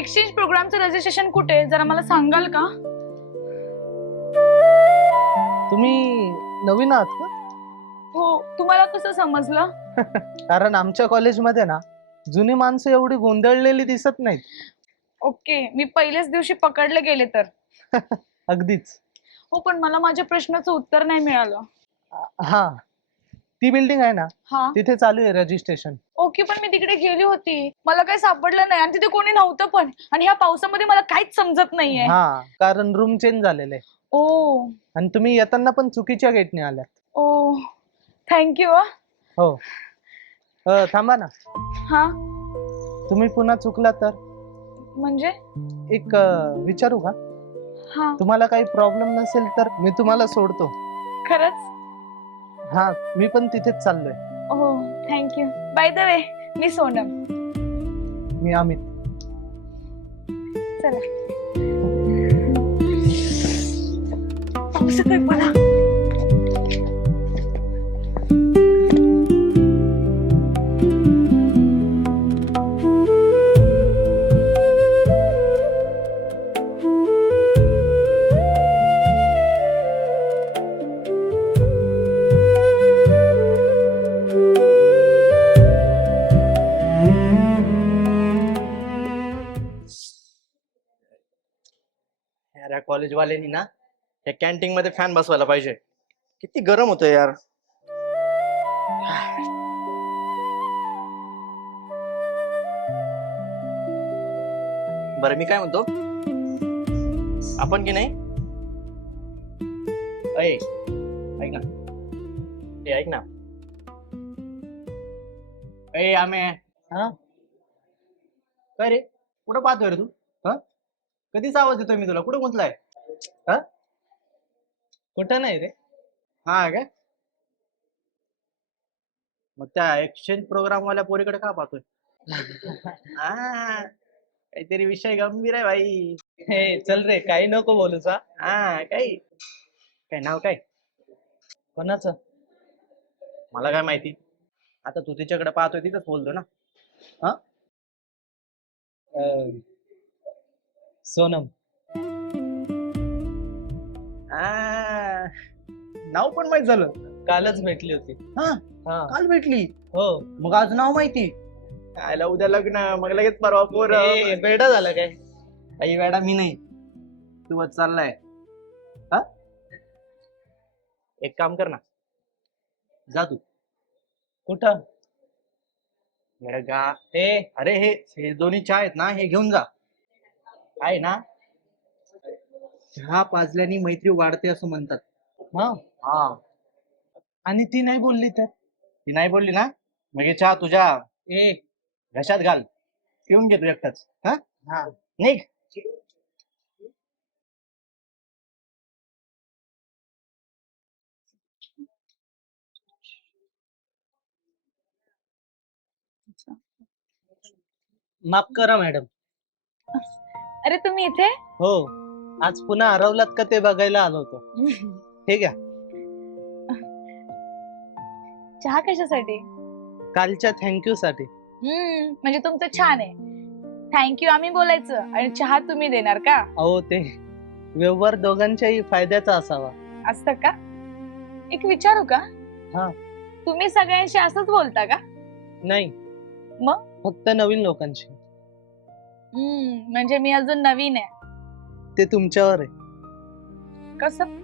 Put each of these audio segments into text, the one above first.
Exchange प्रोग्रामचं registration कुठे आहे? जरा मला सांगाल का? तुम्ही नवीन आहात का? हो, तुम्हाला कसं समजलं? कारण आमच्या कॉलेजमध्ये ना जुनी माणसं एवढी गोंधळलेली दिसत नाहीत. ओके, मी पहिल्याच दिवशी पकडले गेले तर. अगदीच. हो, पण मला माझ्या प्रश्नाचं उत्तर नाही मिळालं. हा, ती बिल्डिंग आहे ना, हा, तिथे चालू आहे रजिस्ट्रेशन. ओके, पण मी तिकडे गेली होती, मला काही सापडलं नाही आणि तिथे कोणी नव्हतं पण. आणि ह्या पावसामध्ये मला काहीच समजत नाहीये. हा, कारण रूम चेंज झालेले आहे. ओ आणि तुम्ही येताना पण चुकीच्या गेटने आल्यात. ओ, थँक्यू. हो. थांबा ना, हा, तुम्ही पुन्हा चुकला तर म्हणजे? एक विचारू का? हा, तुम्हाला काही प्रॉब्लेम नसेल तर मी तुम्हाला सोडतो. खरंच? हा, मी पण तिथेच चाललोय. ओ, थँक्यू. बाय द वे, मी सोनम. मी अमित. चला. पाऊस येतोय मला. यार, या कॉलेजवाल्यांनी ना या कॅन्टीन मध्ये फॅन बसवायला पाहिजे. किती गरम होतंय यार. बरं, मी काय म्हणतो, आपण की नाही, ऐक ऐक ना, ऐक ना, आम्ही हा, काय रे, कुठं पाहतोय रे तू? हा, कधीच आवाज देतोय मी तुला, कुठं गुंतलाय? हा, कुठं नाही रे. हा काय, मग त्या एक्सचेंज प्रोग्राम वाल्या पोरीकडे का पाहतोय? काहीतरी विषय गंभीर आहे भाई. हे चल रे, काही नको बोलूच. काही काय नाव काय? कोणाचं? मला काय माहिती. आता तू तिच्याकडे पाहतोय तिथंच बोलतो ना. हा, सोनम. नाव पण माहित झालं. कालच भेटली होती. हा, हा. काल भेटली. हो. मग आज नाव माहिती. आयला उद्या लग्न, मग लगेच परवा पोर. बेडा झाला काय? आई वेडा मी नाही, तू चाललाय. हा, एक काम कर ना, जा तू. कुठं? अरे हे दोन्ही चहा आहेत ना, हे घेऊन जा. आहे ना, चहा पाजल्याने मैत्री वाढते असं म्हणतात. हा. हा, आणि ती नाही बोलली तर? ती नाही बोलली ना, मग हे चहा तुझ्या ए. घशात घाल, पिऊन घे तू एकटाच. हा, हा. निघ. माफ करा मॅडम. अरे, तुम्ही इथे? हो, आज पुन्हा हरवलात का ते बघायला आलो होतो. ठीक आहे. चहा कशासाठी? कालच्या थँक्यू साठी. म्हणजे तुमचं छान आहे. थँक्यू आम्ही बोलायचं आणि चहा तुम्ही देणार का? अहो, ते व्यवहार दोघांच्याही फायद्याचा असावा. असतं का? एक विचारू का? हा. तुम्ही सगळ्यांशी असंच बोलता का? नाही, मग? फक्त नवीन लोकांशी. म्हणजे मी अजून नवीन आहे. ते तुमच्यावर आहे. कसं?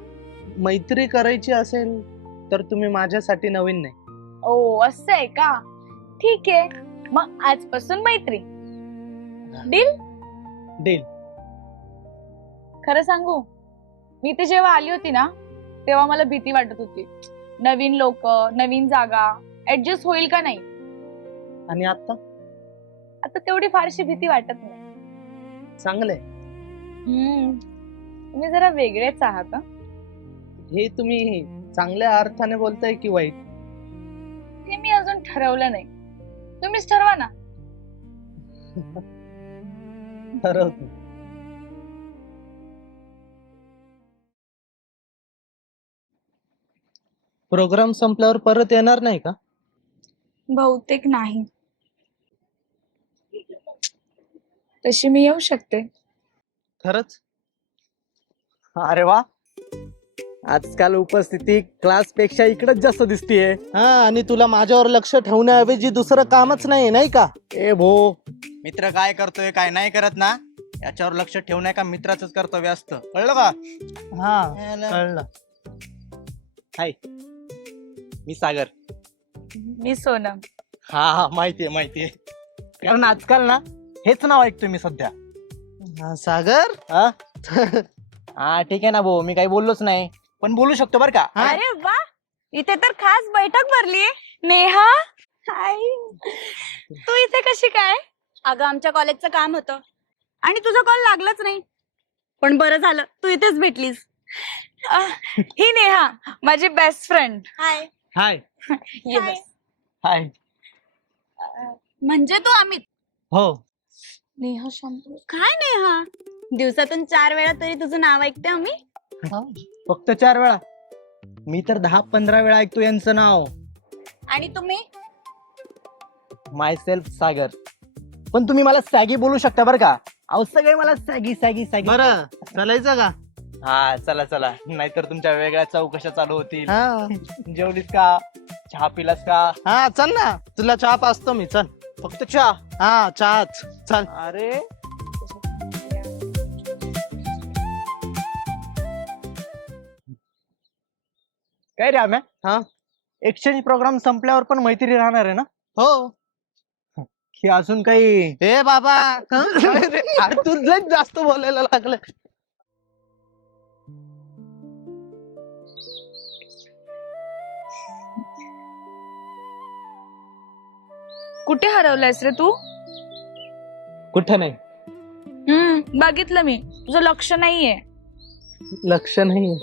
मैत्री करायची असेल तर तुम्ही माझ्यासाठी नवीन नाही. ओ, असं आहे का? ठीक आहे, मग आजपासून मैत्री. डील? डील. खरं सांगू, मी ते जेव्हा आली होती ना, तेव्हा मला भीती वाटत होती. नवीन लोक, नवीन जागा, ऍडजस्ट होईल का नाही. आणि आता आता तेवढी फारशी भीती वाटत नाही. चांगलंय. तुम्ही जरा वेगळेच आहात. हे तुम्ही चांगल्या अर्थाने बोलताय की वाईट? ते मी अजून ठरवलं नाही, तुम्हीच ठरवा ना. ठरवतो. प्रोग्राम संपल्यावर परत येणार नाही का? बहुतेक नाही. तशी मी येऊ शकते. खरंच? अरे वा, आजकाल उपस्थिती क्लास पेक्षा इकडच जास्त दिसतीये. हा, आणि तुला माझ्यावर लक्ष ठेवण्याऐवजी दुसरं कामच नाही, नाही का? ए भो, मित्र काय करतोय काय नाही करत ना, याच्यावर लक्ष ठेवणं का मित्राचंच कर्तव्य असतं, कळलं का? हा, कळलं. हाय, मी सागर. मी सोनम. हा माहितीये. कारण आजकाल ना हेच नाव ऐकतोय मी सध्या. हा, सागर. हा हा, ठीक आहे ना भाऊ, मी काही बोललोच नाही, पण बोलू शकतो बरं का? अरे वा, इथे तर खास बैठक भरली. नेहा, हाय. तू इथे कशी काय? अगं आमच्या कॉलेजचं काम होतं आणि तुझा कॉल लागलाच नाही, पण बरं झालं तू इथेच भेटलीस. ही नेहा, माझी बेस्ट फ्रेंड. हाय. हाय. हाय. हाय. म्हणजे तू अमित? हो. नेहा शांत. काय नेहा, दिवसातून 4 वेळा तरी तुझं नाव ऐकते आम्ही. फक्त 4 वेळा? मी तर 10-15 वेळा ऐकतो यांचं नाव. आणि तुम्ही? माय सेल्फ सागर. पण तुम्ही मला सॅगी बोलू शकता बरं का? अहो सगळे मला सॅगी. बरं, चालायचं का? हा, चला, नाहीतर तुमच्या वेगळ्या चौकशा चालू होतील. हा जेवलीस का? चहा पिलास का? हा, चल ना, तुला चहा पाचतो मी, चल. फक्त चहा? हा, चहाच, चल. अरे काय रे आम्या? हा? एक्सचेंज प्रोग्राम संपल्यावर पण मैत्री राहणार आहे ना? हो. की अजून काही? ए बाबा, अरे तू लयच जास्त बोलायला लागलं. कुठे हरवलायस रे तू? कुठं नाही. बघितलं मी, तुझं लक्ष नाहीये. लक्ष नाही.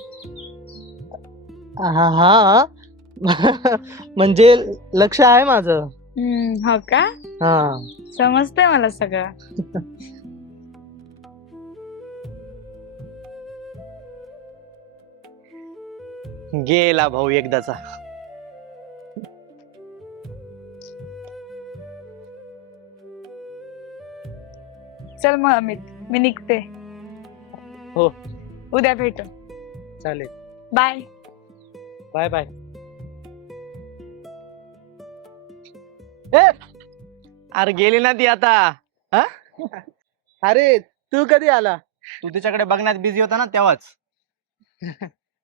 हा म्हणजे लक्ष आहे माझं. हो का? हा. समजतंय मला सगळं. गेला भाऊ एकदाचा. चल मग अमित, मी निघते. हो. उद्या भेटू. चालेल. बाय. Bye bye. अरे गेली ना ती आता. अरे तू कधी आला? तू तिच्याकडे बघण्यात बिझी होता ना तेव्हाच.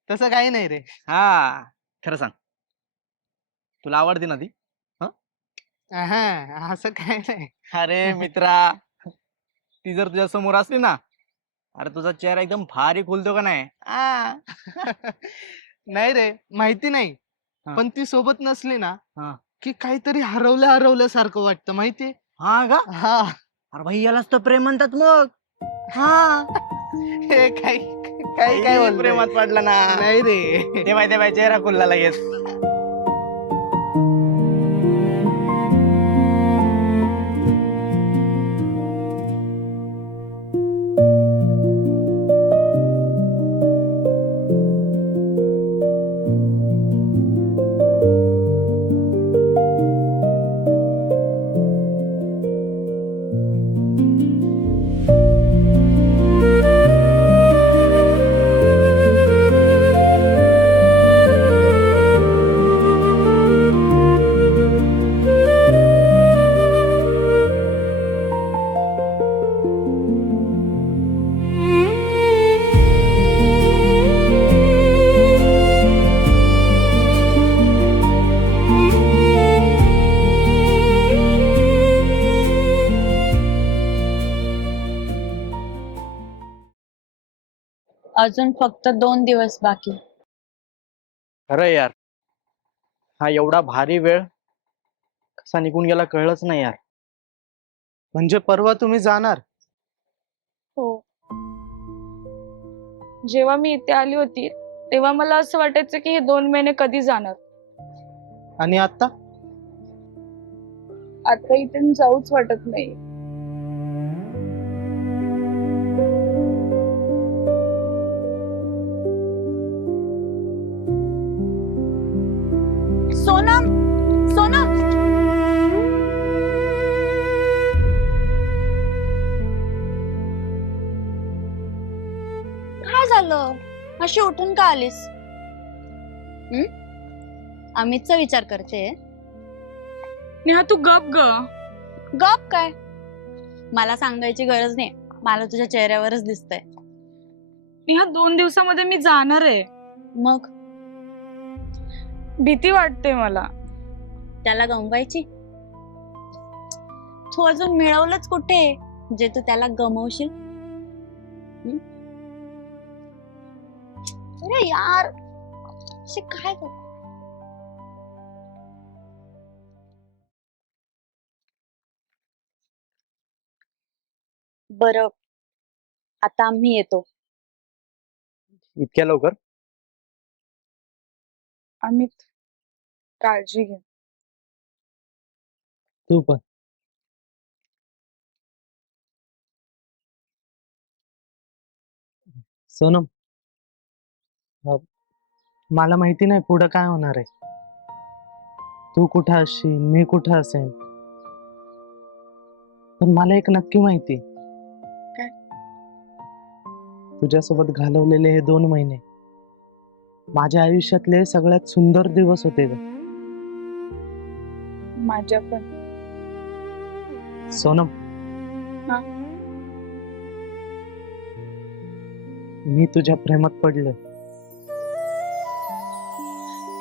तसं काही नाही रे. हा, खरं सांग, तुला आवडते ना ती? हा, असं काय नाही. अरे मित्रा, ती जर तुझ्या समोर असली ना, अरे तुझा चेहरा एकदम भारी खुलतो का नाही? नाही रे, माहिती नाही. हा. पण ती सोबत नसली ना, हा. की काहीतरी हरवल्यासारखं वाटतं, माहितीये? हा का? हा. अरे भाई, यालाच तर प्रेम म्हणतात मग. हा. हे काही काही काय बोलतोय? प्रेमात पडला ना. नाही रे. ते माहिती चेहरा खुलला लगेच. अजून फक्त 2 दिवस बाकी. खरं यार, हा एवढा भारी वेळ कसा निघून गेला कळलंच नाही यार. म्हणजे परवा तुम्ही जाणार? हो. जेव्हा मी इथे आली होती तेव्हा मला असं वाटायचं की हे 2 महिने कधी जाणार. आणि आता? आता इथून जाऊच वाटत नाही. सोनम, सोनम. अशी उठून का आलीस? अमितचा विचार करते? नेहा तू गप ग. गप काय? मला सांगायची गरज नाही, मला तुझ्या चेहऱ्यावरच दिसतंय. नेहा 2 दिवसामध्ये मी जाणार आहे. मग भीती वाटते मला. त्याला गमवायची? तू अजून मिळवलंच कुठे जे तू त्याला गमवशील? अरे यार, असे काय कर. बरं, आता आम्ही येतो. इतक्या लवकर? अमित, काळजी घे. तू पण. सोनम, मला माहिती नाही पुढं काय होणार आहे. तू कुठं असशील, मी कुठं असेल, पण मला एक नक्की माहिती. काय? तुझ्यासोबत घालवलेले हे 2 महिने माझ्या आयुष्यातले सगळ्यात सुंदर दिवस होते ग. माझ्या पण. सोनम, हा? मी तुझ्या प्रेमात पडले.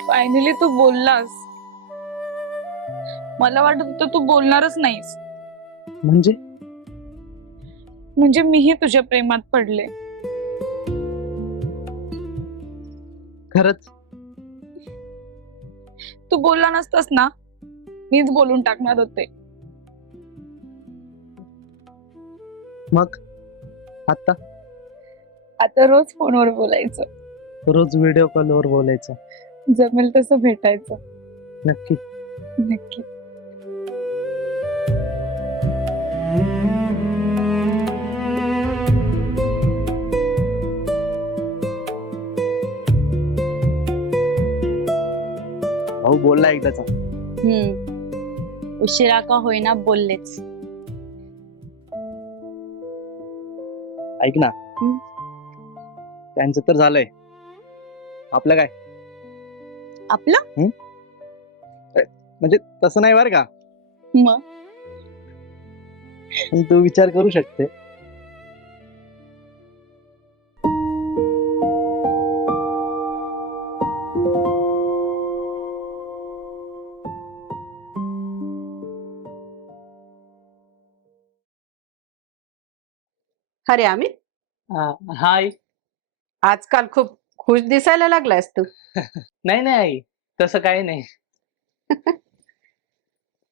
फायनली तू बोललास. मला वाटत होतं तू बोलणारच नाहीस. म्हणजे मीही तुझ्या प्रेमात पडले. खरंच? तू बोलला नसतास ना, मीच बोलून टाकणार होते. मग आता? आता रोज फोनवर बोलायचं. रोज व्हिडिओ कॉलवर बोलायचं. जमेल तसं भेटायचं. नक्की? नक्की. भाऊ बोलला एकदाचा. उशिरा का होईना बोललेच. ऐक ना, त्यांचं तर झालंय, आपलं काय? आपलं? म्हणजे तसं नाही बरं का, मग पण तू विचार करू शकते. अरे अमित, हाय. आजकाल खूप खुश दिसायला लागलायस तू. नाही नाही आई, तसं काही नाही.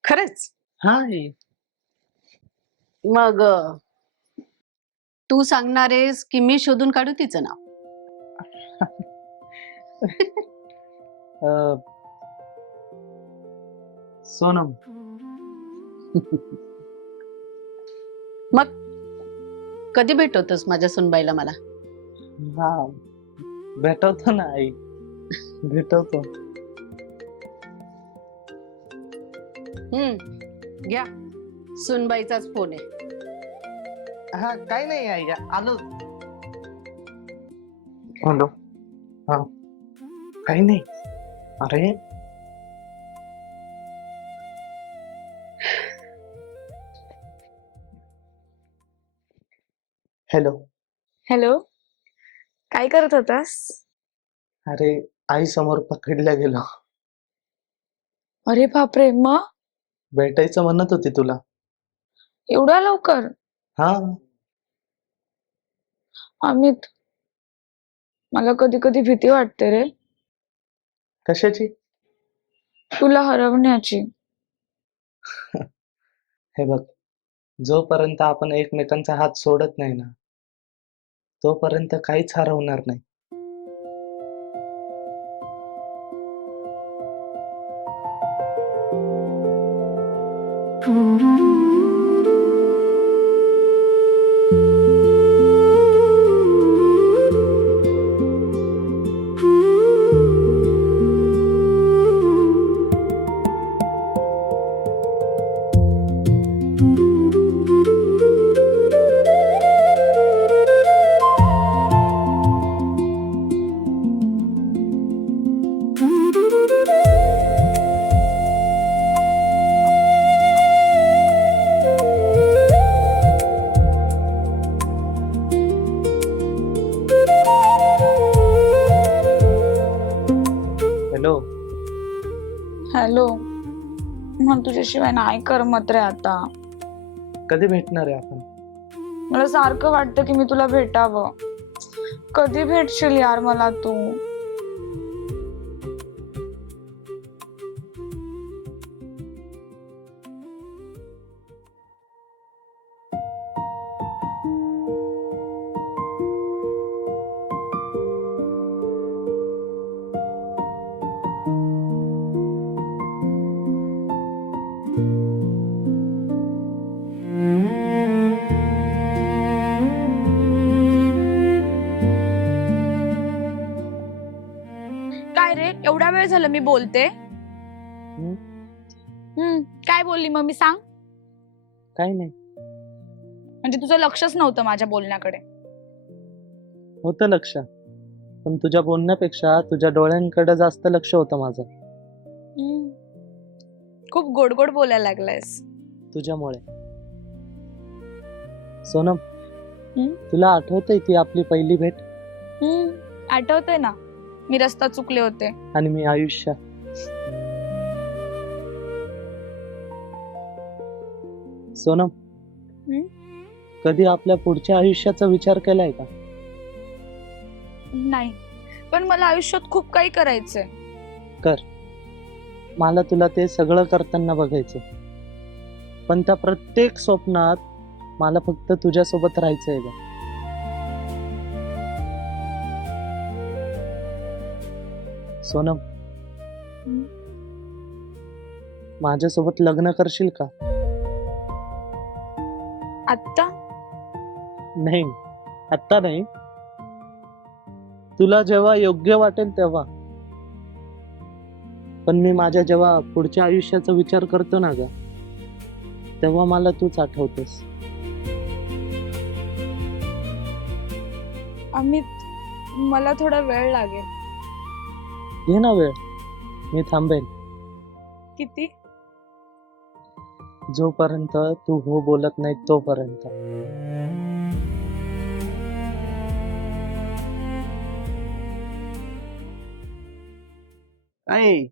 खरंच? हाय. मग तू सांगणारेस की मी शोधून काढू तिचं नाव? सोनम. मग कधी भेटवतोस माझ्या सुनबाईला मला? हा, भेटवतो ना आई, भेटवतो. घ्या, सुनबाईचाच फोन आहे. हा, काही नाही आई, आलो. हॅलो. हा, काही नाही. अरे हॅलो. हॅलो, काय करत होतास? अरे आई समोर पकडल्या गेलो. अरे बापरे, मग? भेटायचं म्हणत होती तुला. एवढ्या लवकर? हा. अमित, मला कधी कधी भीती वाटते रे. कशाची? तुला हरवण्याची. हे बघ, जोपर्यंत आपण एकमेकांचा हात सोडत नाही ना, तोपर्यंत काहीच हरवणार नाही. तुझ्याशिवाय नाही करमत रे आता. कधी भेटणार आहे आपण? मला सारखं वाटतं की मी तुला भेटावं. कधी भेटशील यार मला तू? काय रे, एवढा वेळ झाला मी बोलते. काय बोलली मग मी सांग? काही नाही. म्हणजे तुझं लक्षच नव्हतं माझ्या बोलण्याकडे. होतं लक्ष, पण तुझ्या बोलण्यापेक्षा तुझ्या डोळ्यांकडे जास्त लक्ष होतं माझं. खूप गोड गोड बोलायला लागलायस. तुझ्यामुळे. सोनम, तुला आठवतंय ती आपली पहिली भेट? आठवतंय ना, मी रस्ता चुकले होते. आणि मी आयुष्य. सोनम, कधी आपल्या पुढच्या आयुष्याचा विचार केलाय का? नाही, पण मला आयुष्यात खूप काही करायचंय. कर. मला तुला ते सगळं करताना बघायचं, पण त्या प्रत्येक स्वप्नात मला फक्त तुझ्यासोबत राहायचंय ग. सोनम, माझ्यासोबत लग्न करशील का? आत्ता? नाही, आत्ता नाही. तुला जेव्हा योग्य वाटेल तेव्हा. पण मी माझ्या जेव्हा पुढच्या आयुष्याचा विचार करतो ना ग, तेव्हा मला तूच आठवतेस. अमित, मला थोडा वेळ लागेल. घे ना वेळ, मी थांबेन. किती? जोपर्यंत तू हो बोलत नाही तोपर्यंत. काय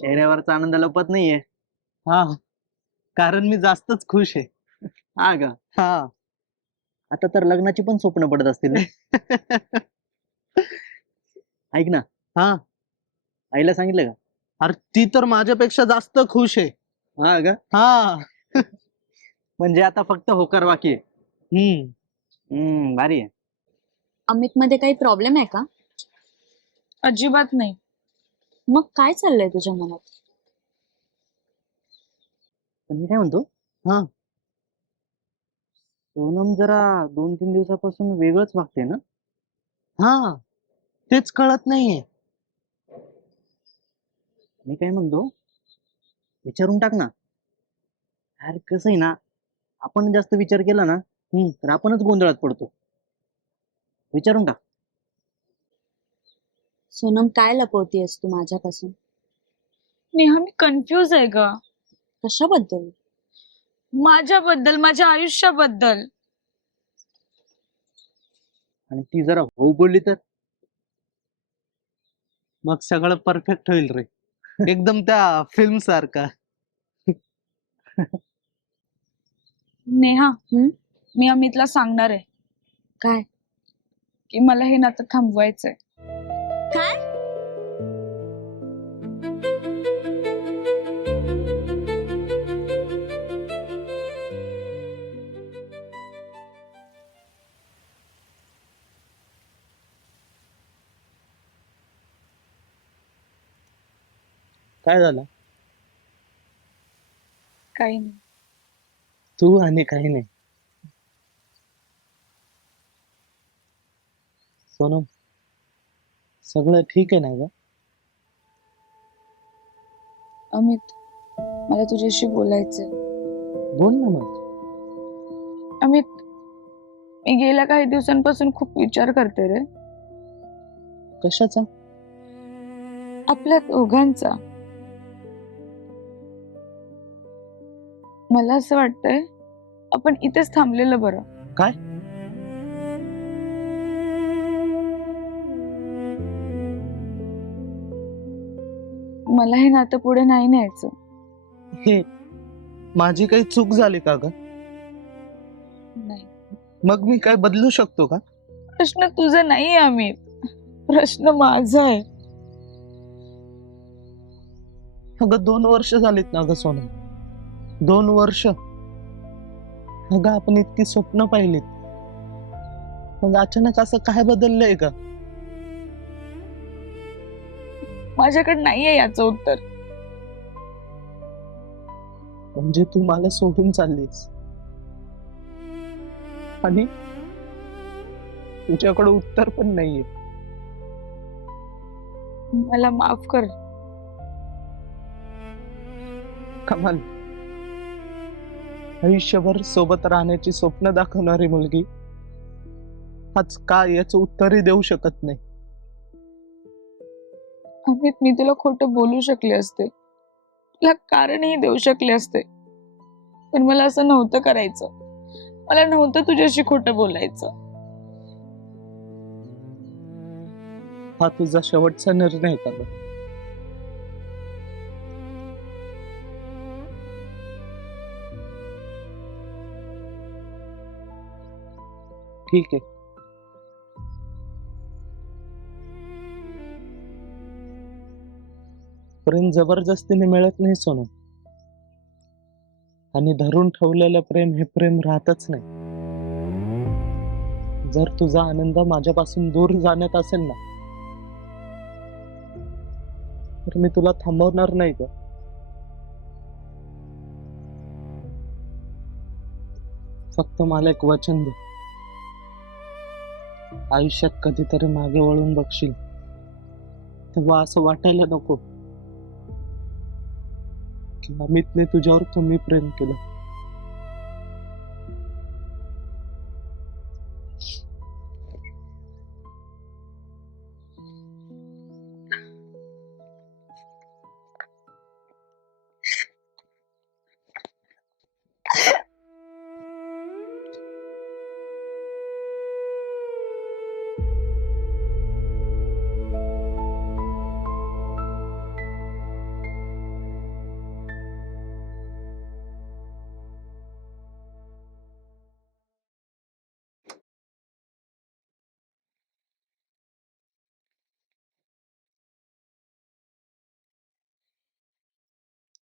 चेहऱ्यावरचा आनंद लपत नाहीये. हा, कारण मी जास्तच खुश आहे. हा का? हा. आता तर लग्नाची पण स्वप्न पडत असतील ना? ऐक ना, हा. आईला सांगितलं का? अरे ती तर माझ्यापेक्षा जास्त खुश आहे. हा का? हा. म्हणजे आता फक्त होकार बाकी आहे. भारी आहे. अमित मध्ये काही प्रॉब्लेम आहे का? अजिबात नाही. मग काय चाललंय तुझ्या मनात? पण मी काय म्हणतो, हा. सोनम जरा 2-3 दिवसापासून वेगळंच वागते ना? हा, तेच कळत नाहीये. मी काय म्हणतो, विचारून टाक ना. अरे कसं आहे ना, आपण जास्त विचार केला ना, तर आपणच गोंधळात पडतो. विचारून टाक. सोनम, काय लपवतीयस तू माझ्यापासून? नेहा, मी कन्फ्यूज आहे ग. कशाबद्दल? माझ्याबद्दल, माझ्या आयुष्याबद्दल. आणि ती जरा हो बोलली तर? मग सगळं परफेक्ट होईल रे. एकदम त्या फिल्म सारखा. नेहा, मी अमितला सांगणार आहे काय? की मला हे नातं थांबवायचंय. काय? काय झालं? काही नाही. तू आणि काही नाही. सोनम, सगळं ठीक आहे ना ग? अमित, मला तुझ्याशी बोलायचंय. बोल ना मग. अमित, मी गेल्या काही दिवसांपासून खूप विचार करते रे. कशाचा? आपल्या दोघांचा. मला असं वाटतंय आपण इथेच थांबलेलं बरं. काय? मला हे नातं पुढे नाही न्यायचं. हे माझी काही चूक झाली का ग? नाही, मग मी काय बदलू शकतो का? प्रश्न तुझा नाही अमित, प्रश्न माझा आहे. अगं 2 वर्ष झालीत ना ग सोनम, 2 वर्ष. अगं आपण इतकी स्वप्न पाहिलीत, मग अचानक असं काय बदललंय का? माझ्याकडे नाहीये याचं उत्तर. म्हणजे तू मला सोडून चाललीस आणि तुझ्याकडे उत्तर पण नाहीये. मला माफ कर. कमाल, आयुष्यभर सोबत राहण्याची स्वप्न दाखवणारी मुलगी आज का याचं उत्तरही देऊ शकत नाही. अमित, मी तुला खोटं बोलू शकले असते, तुला कारणही देऊ शकले असते, पण मला असं नव्हतं करायचं. मला नव्हतं तुझ्याशी खोटं बोलायचं. हा तुझा शेवटचा निर्णय का ग? ठीक आहे. प्रेम जबरदस्तीने मिळत नाही सोनम, आणि धरून ठेवलेलं प्रेम हे प्रेम राहतच नाही. जर तुझा आनंद माझ्यापासून दूर जाण्यात असेल ना, तर मी तुला थांबवणार नाही ग. फक्त मला एक वचन दे, आयुष्यात कधीतरी मागे वळून बघशील तेव्हा असं वाटायला नको की अमितने तुझ्यावर कमी प्रेम केलं.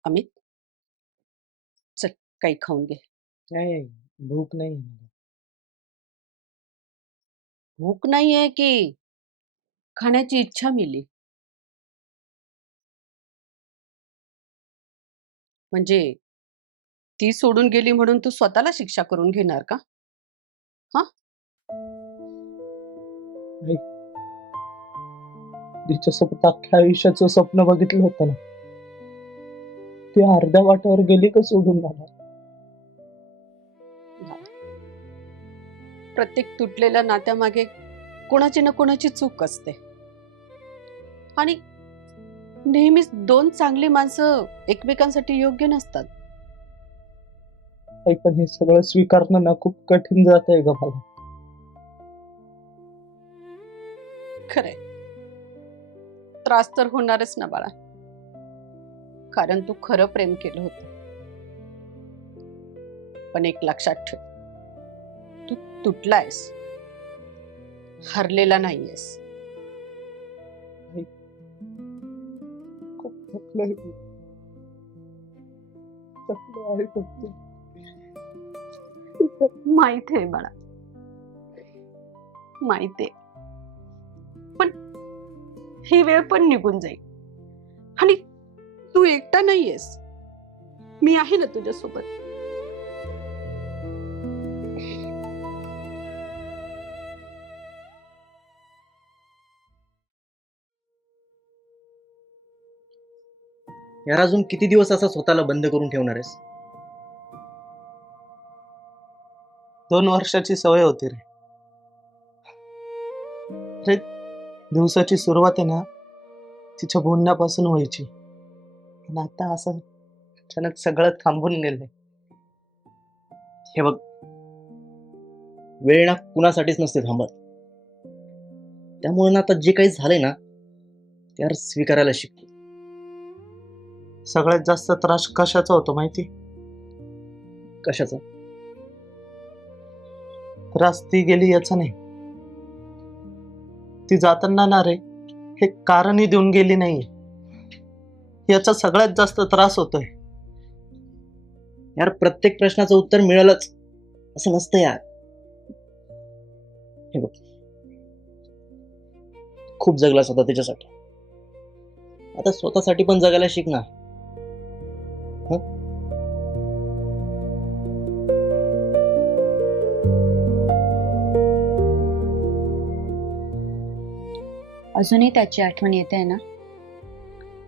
अमित, चल काही खाऊन घे. नाही, भूक नाही मला. भूक नाहीये की खाण्याची इच्छा मिली? म्हणजे ती सोडून गेली म्हणून तू स्वतःला शिक्षा करून घेणार का? तिच्यासोबत अख्ख्या आयुष्याचं स्वप्न बघितलं होतं ना, ती अर्ध्या वाटावर गेली का सोडून मला? प्रत्येक तुटलेल्या नात्यामागे कोणाची ना कोणाची चूक असते, आणि नेहमीच दोन चांगली माणसं एकमेकांसाठी योग्य नसतात. आई, पण हे सगळं स्वीकारणं ना खूप कठीण जात आहे ग मला. खरंय, त्रास तर होणारच ना बाळा, कारण तू खरं प्रेम केलं होतं. पण एक लक्षात ठेव, तू तुटलायस, हरलेला नाहीयेस. खूप थकलोय मी. थकलो आहे फक्त. माहित आहे बाळा, माहित आहे, पण ही वेळ पण निघून जाईल, आणि तू एकटा नाहीयेस. मी आहे ना तुझ्यासोबत. यार, अजून किती दिवस असा स्वतःला बंद करून ठेवणार आहेस? 2 वर्षाची सवय होती रे. रे, दिवसाची सुरुवात आहे ना तिच्या बोलण्यापासून व्हायची, पण आता असं अचानक सगळं थांबून गेलंय. हे बघ, वेळ ना कुणासाठीच नसते थांबत. त्यामुळे ना आता जे काही झालंय ना, ते यार स्वीकारायला शिक. सगळ्यात जास्त त्रास कशाचा होतो माहिती? कशाचं? त्रास ती गेली याचा नाही, ती जाताना ना रे हे कारणही देऊन गेली नाही, याचा सगळ्यात जास्त त्रास होतोय. यार प्रत्येक प्रश्नाचं उत्तर मिळालंच असं नसतं यार. हे बघ, खूप जगलास होता तिच्यासाठी, आता स्वतःसाठी पण जगायला शिक ना. अजूनही त्याची आठवण येते ना?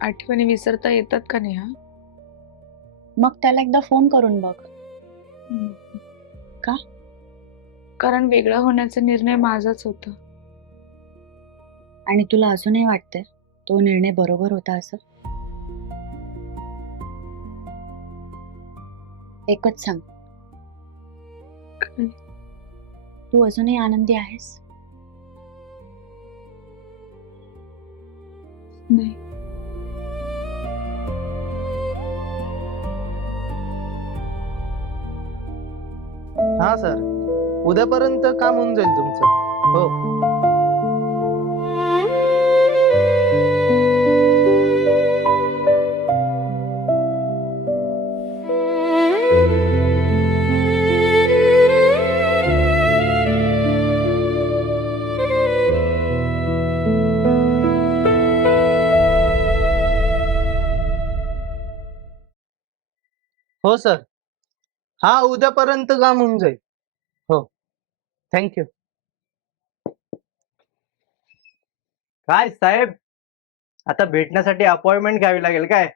आठवणी विसरता येतात का नेहा? मग त्याला एकदा फोन करून बघ. कारण वेगळा होण्याचा निर्णय माझाच होता. आणि तुला अजूनही वाटतंय तो निर्णय बरोबर होता असं? एकच सांग, काय? तू अजूनही आनंदी आहेस? नाही. हा सर, उद्यापर्यंत काम होऊन जाईल तुमचं. हो. हो सर, हा उद्यापर्यंत काम होऊन जाईल. हो, थँक्यू. काय साहेब, आता भेटण्यासाठी अपॉइंटमेंट घ्यावी लागेल काय?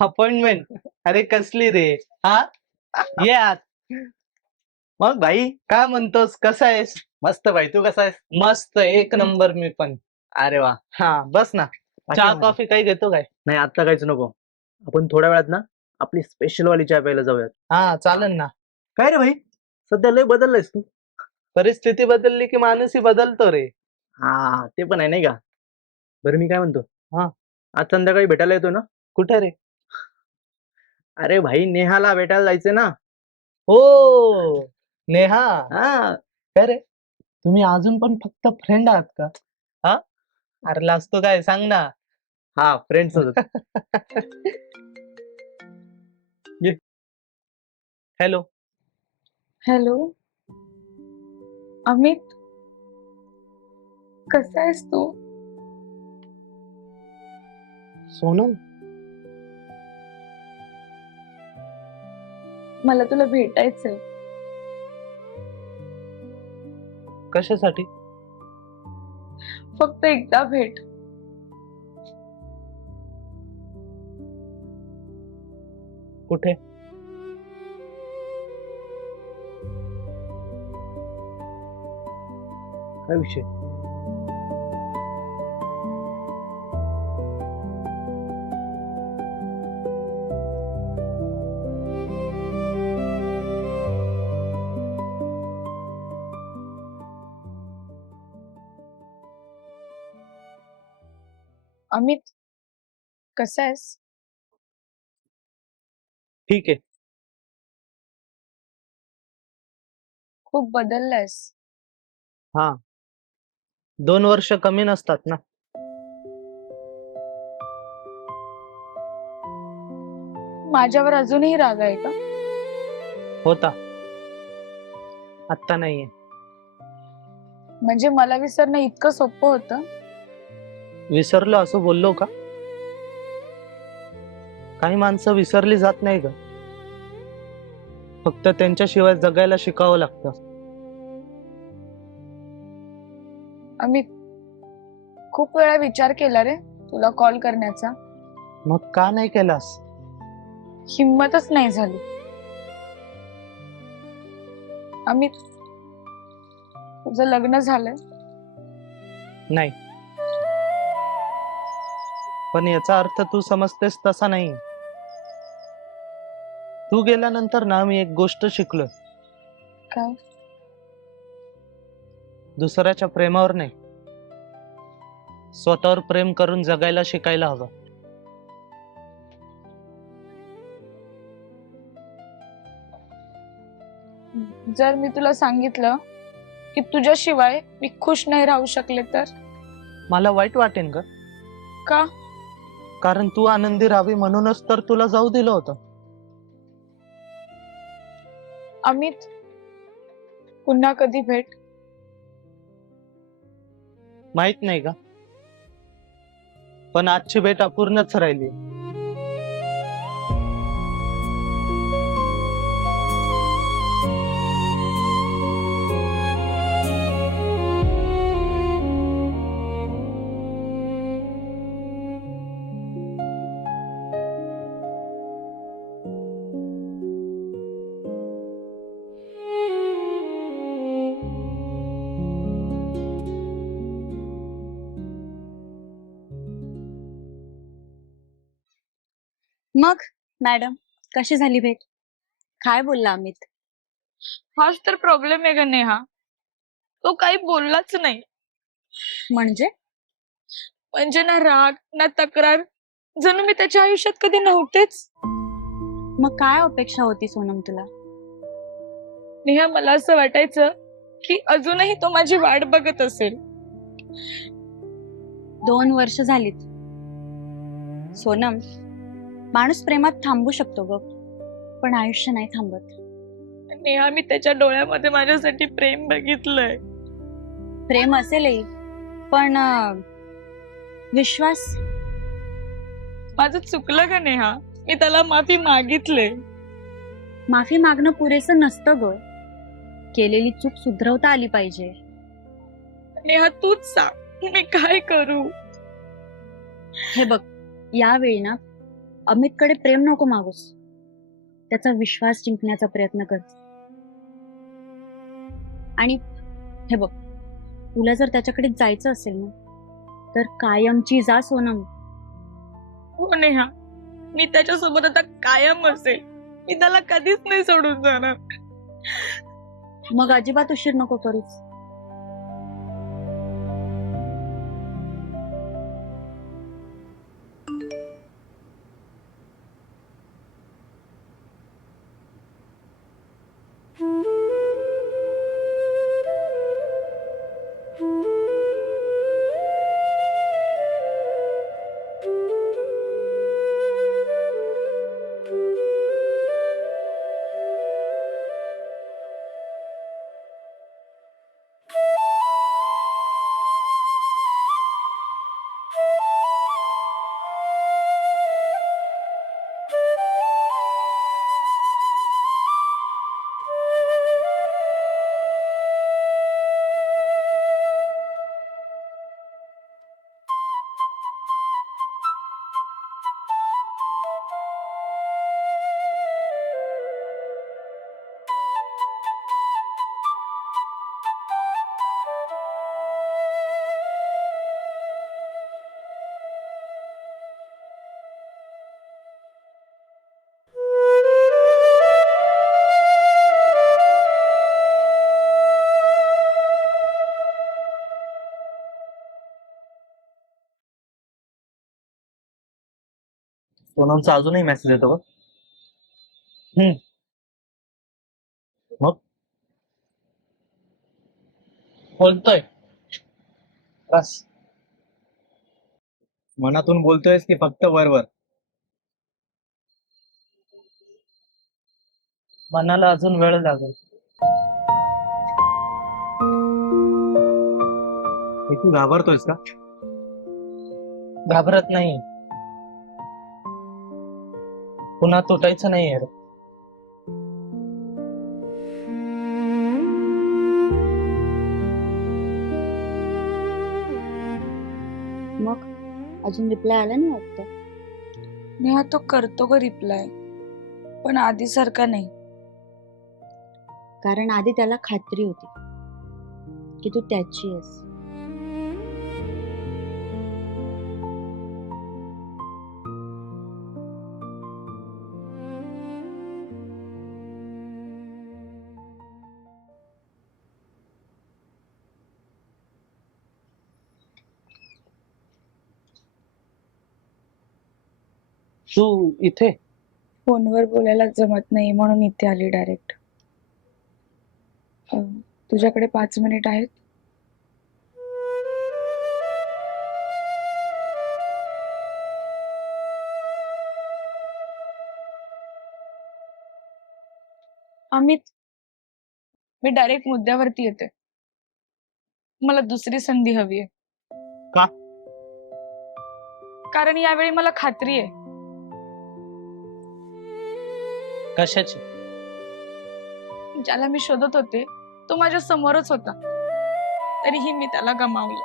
अपॉइंटमेंट? अरे कसली रे? हा, ये आत. मग भाई, काय म्हणतोस, कसा आहेस? मस्त भाई, तू कसा आहेस? मस्त, एक नंबर. मी पण. अरे वा. हा, बस ना. चहा कॉफी काही घेतो काय? नाही, आता काहीच नको. आपण थोड्या वेळात ना आपली स्पेशल वाली चहा प्यायला जाऊयात. हा, चालेल ना. काय रे भाई, सध्या लय बदललायस तू. परिस्थिती बदलली की माणूसही बदलतो रे. हा, ते पण आहे नाही का? बरं मी काय म्हणतो, हा. आज संध्याकाळी भेटायला येतो ना? कुठे रे? अरे भाई, नेहाला भेटायला जायचंय ना. हो, नेहा. हा. काय रे, तुम्ही अजून पण फक्त फ्रेंड आहात का? हा, अरे लाजतो काय, सांग ना. हा, फ्रेंड्स होत. हॅलो. हॅलो अमित, कसा आहेस तू? सोनम, मला तुला भेटायचंय. कशासाठी? फक्त एकदा भेट. कुठे? काय विषय? अमित, कसा आहेस? ठीक आहे. खूप बदललायस. हा, 2 वर्ष कमी नसतात ना. माझ्यावर अजूनही राग आहे का? होता, आत्ता नाहीये. म्हणजे मला विसरणं इतकं सोपं होतं? विसरलो असं बोललो का? काही माणसं विसरली जात नाही का? फक्त त्यांच्याशिवाय जगायला शिकावं लागतं. अमित, खूप वेळा विचार केला रे तुला कॉल करण्याचा. मग का नाही केलास? हिम्मतच नाही झाली. अमित, तुझं लग्न झालंय? नाही, पण याचा अर्थ तू समजतेस तसा नाही. तू गेल्यानंतर ना मी एक गोष्ट शिकलो. काय? दुसऱ्याच्या प्रेमावर नाही, स्वतःवर प्रेम करून जगायला शिकायला हवं. जर मी तुला सांगितलं की तुझ्याशिवाय मी खुश नाही राहू शकले तर? मला वाईट वाटेन का? का? कारण तू आनंदी राहावी म्हणूनच तर तुला जाऊ दिलं होतं. अमित, पुन्हा कधी भेट? माहित नाही का? पण आजची भेट अपूर्णच राहिली. मग मॅडम, कशी झाली भेट? काय बोलला अमित? हाच तर प्रॉब्लेम आहे का नेहा, तो काही बोललाच नाही. म्हणजे? म्हणजे ना राग ना तक्रार, जणू मी त्याच्या आयुष्यात कधी नव्हतेच. मग काय अपेक्षा होती सोनम तुला? नेहा, मला असं वाटायचं की अजूनही तो माझी वाट बघत असेल. 2 वर्ष झालीत सोनम. माणूस प्रेमात थांबू शकतो ग, पण आयुष्य नाही थांबत. नेहा, मी त्याच्या डोळ्यामध्ये माझ्यासाठी प्रेम बघितलंय. प्रेम असेलही, पण विश्वास? माझं चुकलं का नेहा? मी त्याला माफी मागितले. माफी मागणं पुरेसं नसतं ग, केलेली चूक सुधरवता आली पाहिजे. नेहा, तूच सांग मी काय करू? हे बघ, यावेळी ना अमितकडे प्रेम नको मागूस, त्याचा विश्वास जिंकण्याचा प्रयत्न कर. आणि हे बघ, तुला जर त्याच्याकडे जायचं असेल ना, तर कायमची जा सोनम. हो नेहा, मी त्याच्यासोबत आता कायम असेल. मी त्याला कधीच नाही सोडून जाणार. मग अजिबात उशीर नको करूच. सोनमचा अजूनही मेसेज येतो का? मग बोलतोय बस. मनातून बोलतोयस की फक्त वरवर? मनाला अजून वेळ लागेल. हे तू घाबरतोयस का? घाबरत नाही, पुन्हा तुटायचं नाही यार. मग अजून रिप्लाय आला नाही वाटतं. नेहा, तो करतो ग रिप्लाय, पण आधी सारखा नाही. कारण आधी त्याला खात्री होती की तू त्याची आहेस. तू इथे? फोनवर बोलायला जमत नाही म्हणून इथे आली डायरेक्ट. तुझ्याकडे 5 मिनिट आहेत? अमित, मी डायरेक्ट मुद्द्यावरती येते. मला दुसरी संधी हवी आहे. का? कारण यावेळी मला खात्री आहे कशाची? ज्याला मी शोधत होते तो माझ्या समोरच होता, तरीही मी त्याला गमावलं.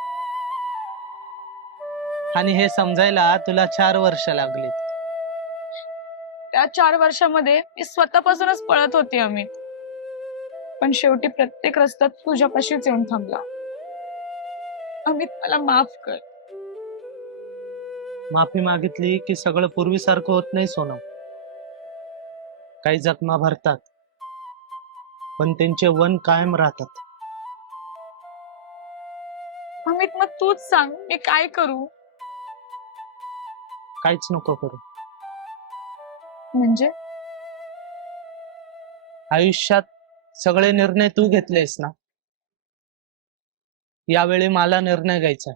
आणि हे समजायला तुला 4 वर्ष लागली. त्या 4 वर्षामध्ये मी स्वतःपासूनच पळत होते अमित, पण शेवटी प्रत्येक रस्त्यात तुझ्यापाशीच येऊन थांबला. अमित, मला माफ कर. माफी मागितली की सगळं पूर्वीसारखं होत नाही सोनम. काही जखमा भरतात, पण त्यांचे वन कायम राहतात. अमित, मग तूच सांग, मी काय करू? काहीच नको करू. म्हणजे आयुष्यात सगळे निर्णय तू घेतलेस ना, यावेळी मला निर्णय घ्यायचा.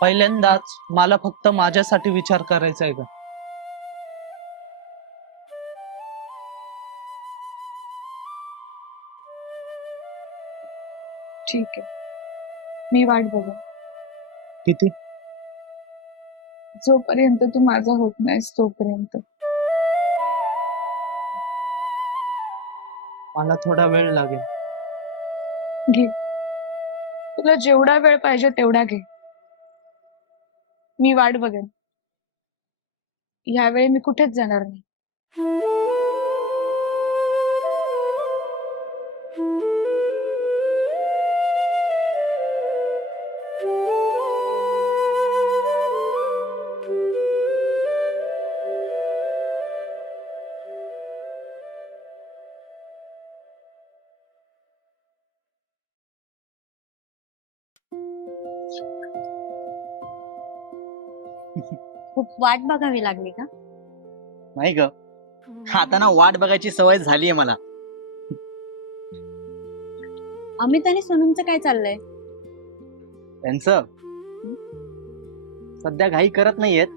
पहिल्यांदाच मला फक्त माझ्यासाठी विचार करायचा आहे का? ठीक आहे, मी वाट बघू. किती? जोपर्यंत तू माझा होत नाहीस तोपर्यंत. मला थोडा वेळ लागेल. घे, तुला जेवढा वेळ पाहिजे तेवढा घे. मी वाट बघेन. यावेळी मी कुठेच जाणार नाही. खूप वाट बघावी लागली का? नाही ग, आता ना वाट बघायची सवय झालीये मला. अमित आणि सोनमचं काय चाललंय? त्यांचं सध्या घाई करत नाहीयेत,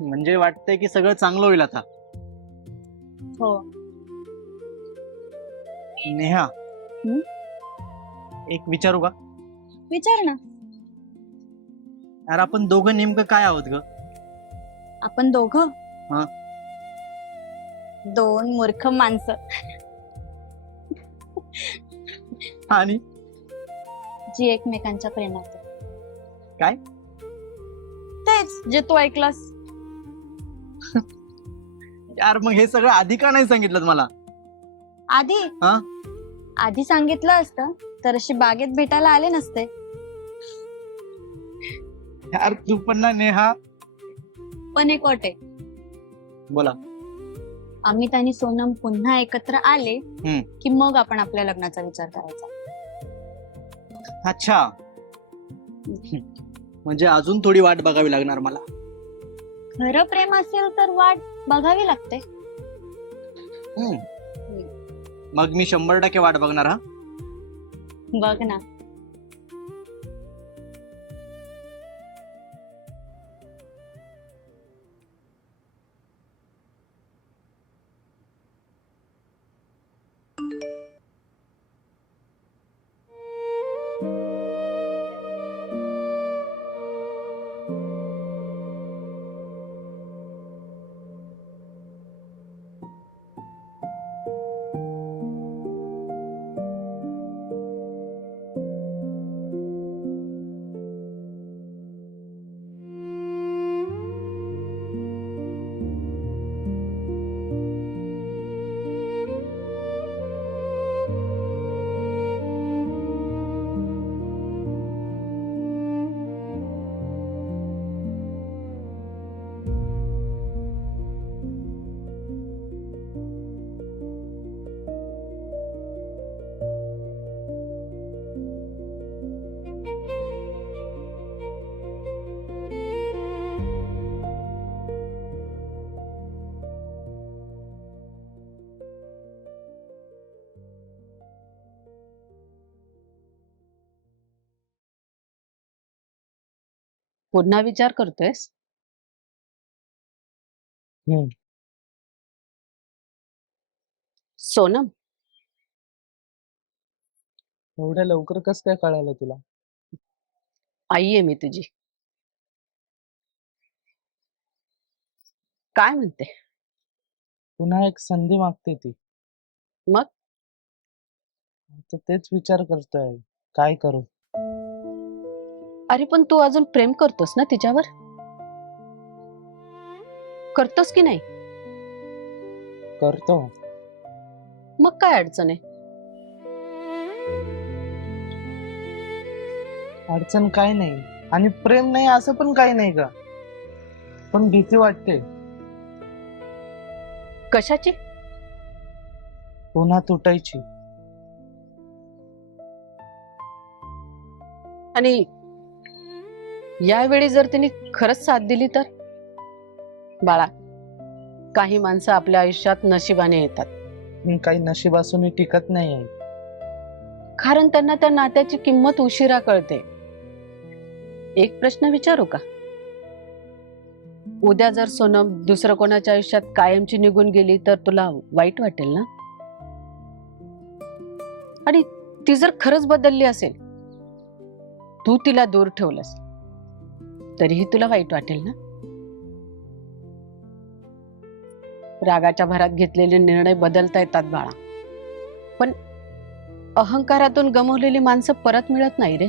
म्हणजे वाटतंय की सगळं चांगलं होईल आता. हो. नेहा, एक विचारू का? विचार ना. यार, आपण दोघं नेमकं काय आहोत ग? आपण दोघं हा. 2 मूर्ख माणसं आणि जी एकमेकांच्या प्रेमात आहेत. काय? तेच जे तू ऐकलास. यार, मग हे सगळं आधी का नाही सांगितलं मला? आधी हा? आधी सांगितलं असतं तर अशी बागेत भेटायला आले नसते. यार, तू पण ना नेहा. पण एक अट आहे. बोला. अमित आणि सोनम पुन्हा एकत्र आले हम्म. की मग आपण आपल्या लग्नाचा विचार करायचा. अच्छा, म्हणजे अजून थोडी वाट बघावी लागणार मला. खरं प्रेम असेल तर वाट बघावी लागते. मग मी 100% वाट बघणार. हा, बघ ना. पुन्हा विचार करतोयस? सोनम, एवढ्या लवकर कस काय कळालं तुला? आई आहे मी तुझी. काय म्हणते? पुन्हा एक संधी मागते ती. मग? तर तेच विचार करतोय, काय करू. अरे पण तू अजून प्रेम करतोस ना तिच्यावर? करतोस की नाही? करतो. मग काय अडचण आहे? अडचण काय नाही आणि प्रेम नाही असं पण काही नाही का, पण भीती वाटते. कशाची? पुन्हा तुटायची. आणि यावेळी जर तिने खरंच साथ दिली तर? बाळा, काही माणसं आपल्या आयुष्यात नशिबाने येतात, काही नशीब असूनही टिकत नाही आहे. कारण त्यांना त्या नात्याची किंमत उशिरा कळते. एक प्रश्न विचारू का? उद्या जर सोनम दुसरं कोणाच्या आयुष्यात कायमची निघून गेली तर तुला वाईट वाटेल ना? आणि ती जर खरंच बदलली असेल, तू तिला दूर ठेवलंस, तरीही तुला वाईट वाटेल ना? रागाच्या भरात घेतलेले निर्णय बदलता येतात बाळा, पण अहंकारातून गमावलेली माणसं परत मिळत नाही रे.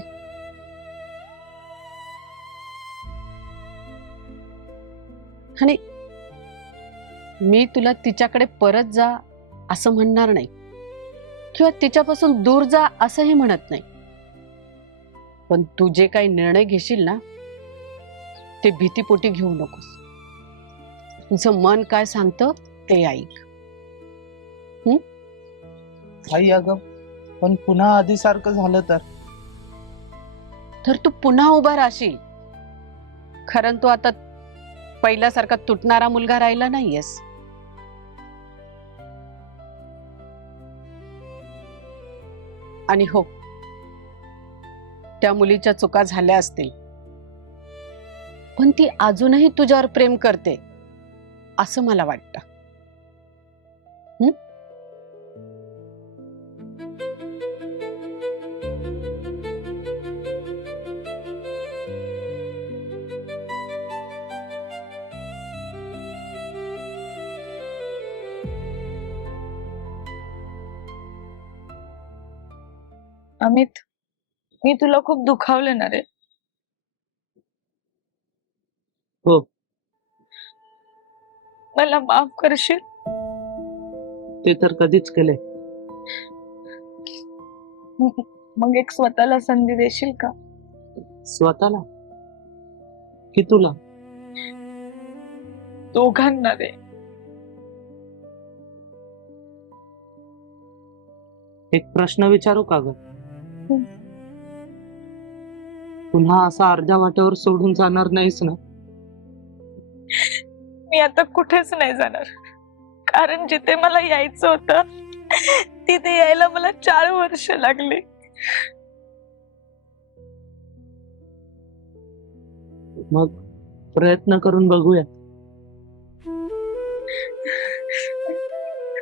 आणि मी तुला तिच्याकडे परत जा असं म्हणणार नाही, किंवा तिच्यापासून दूर जा असंही म्हणत नाही, पण तू जे काही निर्णय घेशील ना ते भीतीपोटी घेऊ नकोस. तुझं मन काय सांगतं ते ऐक. आई अगं, पण पुन्हा आधी सारखं झालं तर तू पुन्हा उभा राहशील, कारण तू आता पहिल्यासारखा तुटणारा मुलगा राहिला नाहीयेस. आणि हो, त्या मुलीच्या चुका झाल्या असतील, पण ती अजूनही तुझ्यावर प्रेम करते असं मला वाटतं. अमित, मी तुला खूप दुखावले ना रे. हो. मला माफ करशील? ते तर कधीच केले. मग एक स्वतःला संधी देशील का? स्वतःला की तुला? दोघांना रे. एक प्रश्न विचारू का ग? पुन्हा असा अर्ध्या वाटेवर सोडून जाणार नाहीस ना? मी आता कुठेच नाही जाणार, कारण जिथे मला यायचं होतं तिथे यायला मला 4 वर्ष लागली. मग प्रयत्न करून बघूया.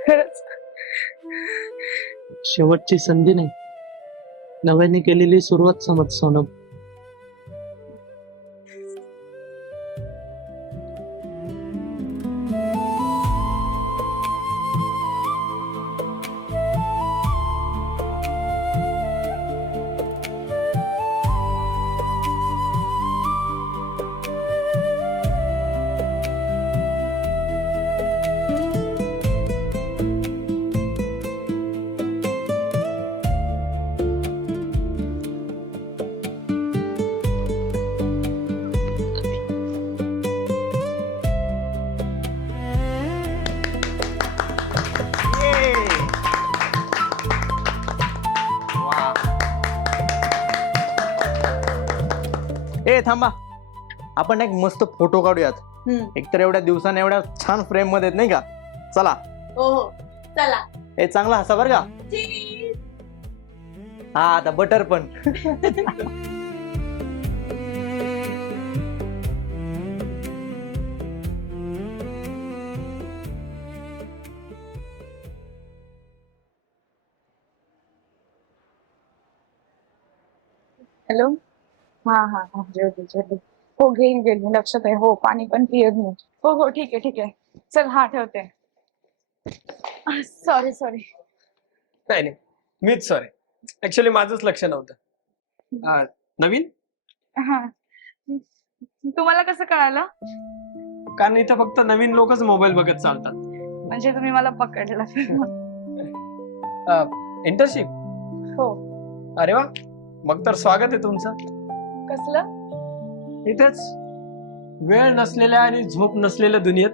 खरंच शेवटची संधी नाही, नव्याने केलेली सुरुवात समज सोनम. ए थांबा, आपण एक मस्त फोटो काढूयात. एकतर एवढ्या दिवसाने एवढ्या छान फ्रेम मध्ये आहेत, नाही का? चला. हो चला. ए चांगला हसा बर का. हा आता बटर पण. हॅलो. हा हा हा, जेवली जेवली. हो घेईल मी, लक्षात आहे. हो, पाणी पण पियत नाही. हो हो, ठीक आहे ठीक आहे. चल, हा ठेवते. Sorry sorry. नाही नाही, मीच सॉरी. ऍक्च्युली माझंच लक्ष नव्हतं. नवीन हा, तुम्हाला कसं कळालं? कारण इथं फक्त नवीन लोकच मोबाईल बघत चालतात. म्हणजे तुम्ही मला पकडलं. इंटर्नशिप. हो. अरे वा, मग तर स्वागत आहे तुमचं. कसलं? इथेच वेळ नसलेल्या आणि झोप नसलेल्या दुनियेत.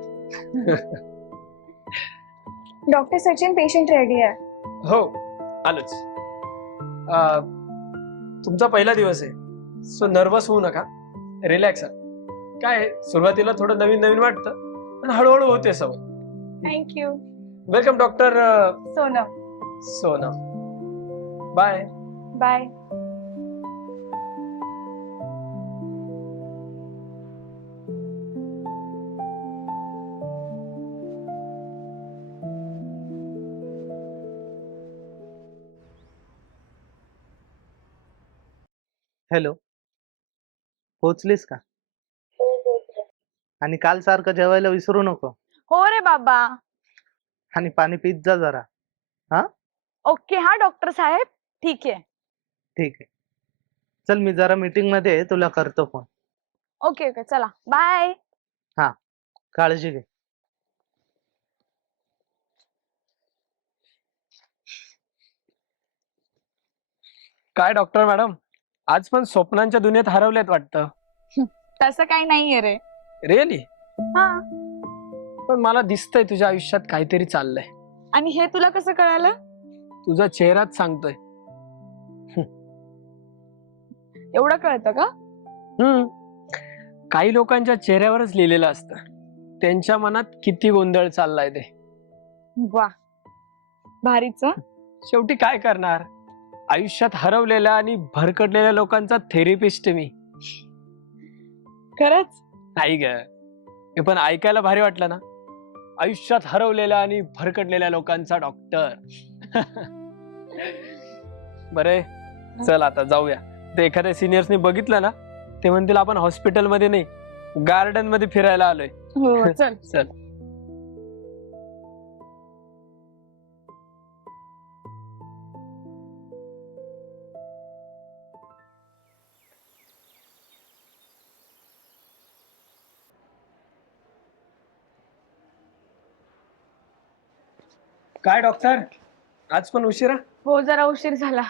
डॉक्टर सचिन, पेशंट रेडी आहे. हो, आलोच. तुमचा पहिला दिवस आहे, सो नर्वस होऊ नका. रिलॅक्स. काय आहे, सुरुवातीला थोडं नवीन नवीन वाटतं, पण हळूहळू होते सवय. Thank you. Welcome doctor Sonam. Sonam. Bye. Bye. Hello. पोहोचलीस का? आणि काल सारखं जेवायला विसरू नको. हो रे बाबा. आणि पाणी पित जा जरा. ओके हा डॉक्टर साहेब, ठीक आहे. ठीक आहे. चल, मी जरा मीटिंग मध्ये आहे, तुला करतो फोन. ओके ओके, चला बाय. काळजी घे. काय डॉक्टर मॅडम, आज पण स्वप्नांच्या दुनियेत हरवल्यात वाटतं. तसं काही नाहीये रे. रिअली? हा. पण मला दिसतंय तुझ्या आयुष्यात काहीतरी चाललंय. आणि हे तुला कसं कळालं? तुझा चेहराच सांगतोय. एवढं कळतं का? काही लोकांच्या चेहऱ्यावरच लिहिलेलं असतं त्यांच्या मनात किती गोंधळ चाललाय ते. वा, भारीच. शेवटी काय करणार, आयुष्यात हरवलेल्या आणि भरकटलेल्या लोकांचा थेरपिस्ट मी. खरंच? नाही ग, हे पण ऐकायला भारी वाटलं ना. आयुष्यात हरवलेल्या आणि भरकटलेल्या लोकांचा डॉक्टर. बरे, चल आता जाऊया. ते एखाद्या सिनियर्सने बघितलं ना, ते म्हणतील आपण हॉस्पिटल मध्ये नाही, गार्डन मध्ये फिरायला आलोय. हो, चल. चल. काय डॉक्टर, आज पण उशिरा? हो, जरा उशीर झाला.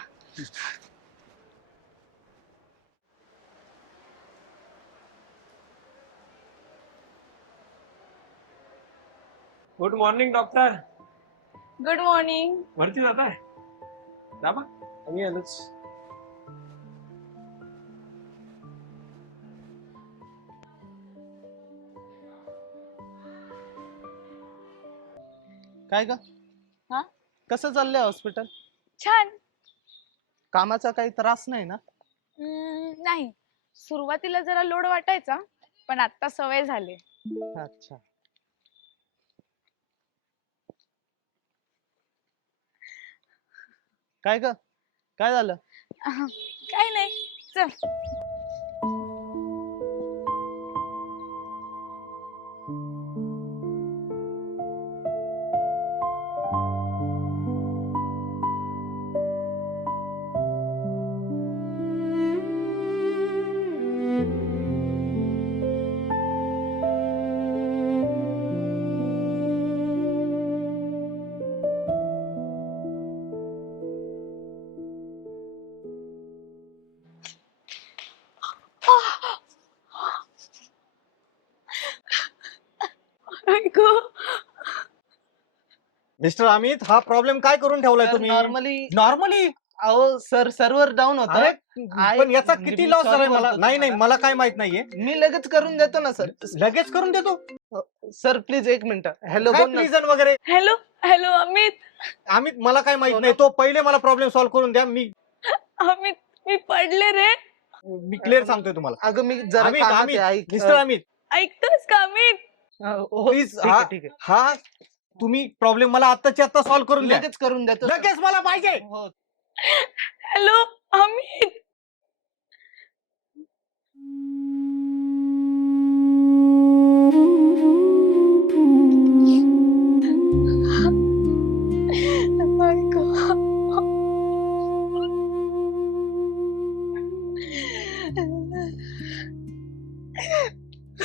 Good morning doctor. Good morning. वरती जाताय? दाबा, आम्ही आलोच. काय ग? हा? कसं चाललंय हॉस्पिटल? छान. कामाचा काही त्रास नाही ना? नाही, सुरुवातीला जरा लोड वाटायचा, पण आता सवय झाली. अच्छा. काय ग? काय झालं? काय नाही, चल. मिस्टर अमित, हा प्रॉब्लेम काय करून ठेवलाय तुम्ही? नॉर्मली अहो सर, सर्व्हर डाऊन अरे होता. पण याचा म्हणजे किती मी लॉस sorry झालाय मला? बोलतो नाही नाही, तुम्हाला. मला काय माहित नाहीये. मी लगेच करून देतो ना सर. लगेच करून देतो. सर प्लीज एक मिनिट. हॅलो, काय बोल ना. प्लीजन वगैरे? Hello hello, Amit. अमित, मला काय माहित नाही. तो पहिले मला प्रॉब्लेम सॉल्व्ह करून द्या. अमित, मी पडले रे. मी क्लिअर सांगतोय तुम्हाला. अगं मी जरा अमित, कामात अमित, आहे, ऐक. मिस्टर अमित, ऐकतोस का अमित? हो, प्लीज ठीक आहे, ठीक आहे. हा तुम्ही प्रॉब्लेम मला आत्ताच्या आत्ता सॉल्व्ह करून द्या. लगेच करून देतो sir. लगेच मला पाहिजे. हो. हॅलो अमित.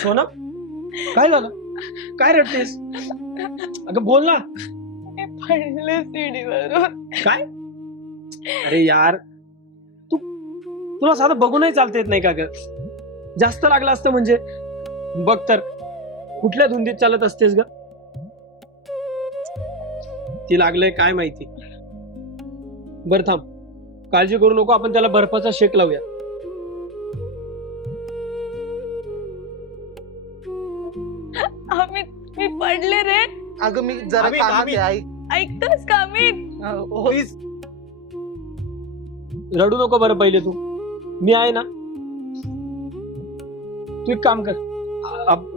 सोनम, काय झालं? काय रडतेस? अगं बोल ना. मी पडले सीडीवरून. काय? अरे यार, तुला साधं बघूनही चालता येत नाही का ग? जास्त लागलं असतं म्हणजे. बघ तर, कुठल्या धुंदीत चालत असतेस ग? ती लागलंय काय माहिती. बरं थांब, काळजी करू नको, आपण त्याला बर्फाचा शेक लावूया. अमित, मी पडले रे. अगं मी जरा अमित, कामात अमित. आहे, ऐकतोस का अमित? होईस. रडू नको बरं पहिले तू. मी आहे ना. तू एक काम कर,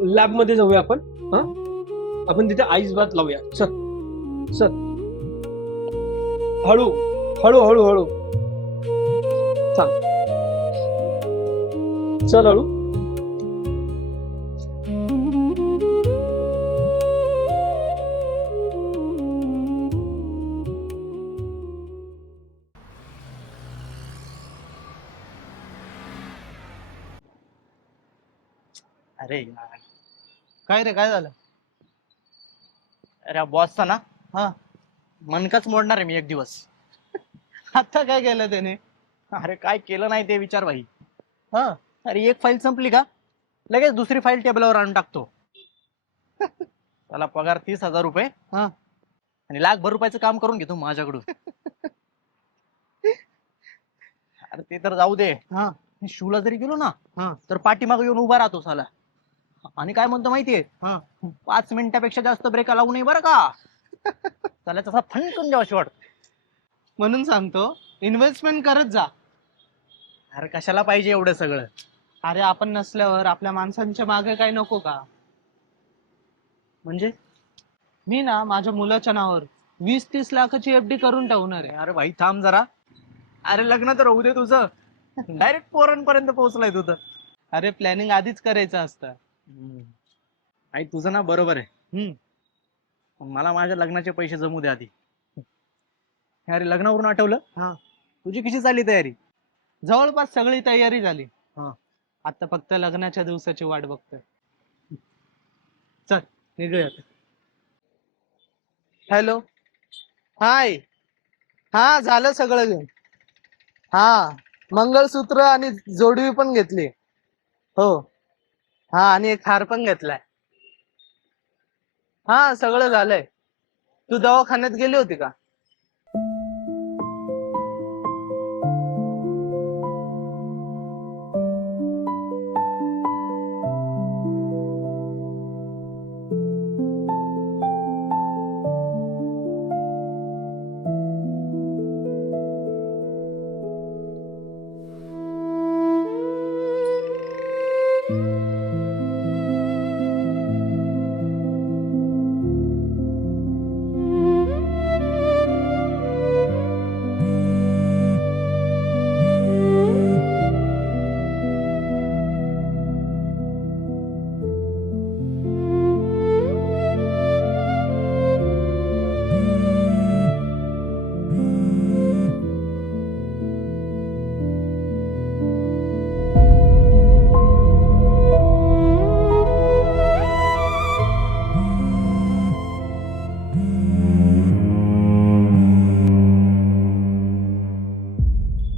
लॅब मध्ये जाऊया आपण. हा, आपण तिथे आईस बात लावूया. चल चल, हळू हळू हळू हळू. चाल, चल हळू. अरे यार, काय रे, काय झालं? अरे बॉसचा ना हा. मनकाच मोडणार आहे मी एक दिवस. आता काय केलं त्याने? अरे काय केलं नाही ते विचार भाई. हा. अरे एक फाईल संपली का लगेच दुसरी फाईल टेबलवर आणून टाकतो. त्याला पगार 30,000 रुपये. हा. आणि लाखभर रुपयाचं काम करून घेतो माझ्याकडून. अरे ते तर जाऊ दे. हा. शूला जरी गेलो ना हा. तर पाठीमागे येऊन उभा राहतो साला. आणि काय म्हणतो माहितीये, हा. 5 मिनिटापेक्षा जास्त ब्रेक लावू नये बरं का. त्याला तसा फणकून द्यावा वाटत. म्हणून सांगतो, इन्व्हेस्टमेंट करत जा. अरे कशाला पाहिजे एवढं सगळं? अरे आपण नसल्यावर आपल्या माणसांच्या मागे काय नको का? म्हणजे मी ना माझ्या मुलाच्या नावावर 20-30 लाखाची एफडी करून ठेवणार आहे. अरे भाई थांब जरा. अरे लग्न तर होऊ दे तुझं. डायरेक्ट पोरांपर्यंत पोहोचलाय तू तर. अरे प्लॅनिंग आधीच करायचं असतं. आई तुझं ना बरोबर आहे. हम्म. पण मला माझ्या लग्नाचे पैसे जमू दे आधी. अरे लग्नावरून आठवलं, हा. तुझी कशी चालली तयारी? जवळपास सगळी तयारी झाली. हा. आता फक्त लग्नाच्या दिवसाची वाट बघतोय. चल निघूयात. हॅलो. हाय. हा, झालं सगळं घेऊन. हा, मंगळसूत्र आणि जोडवी पण घेतली. हो. हा, आणि एक हार पण घेतलाय. हा, सगळं झालंय. तू दवाखान्यात गेली होती का?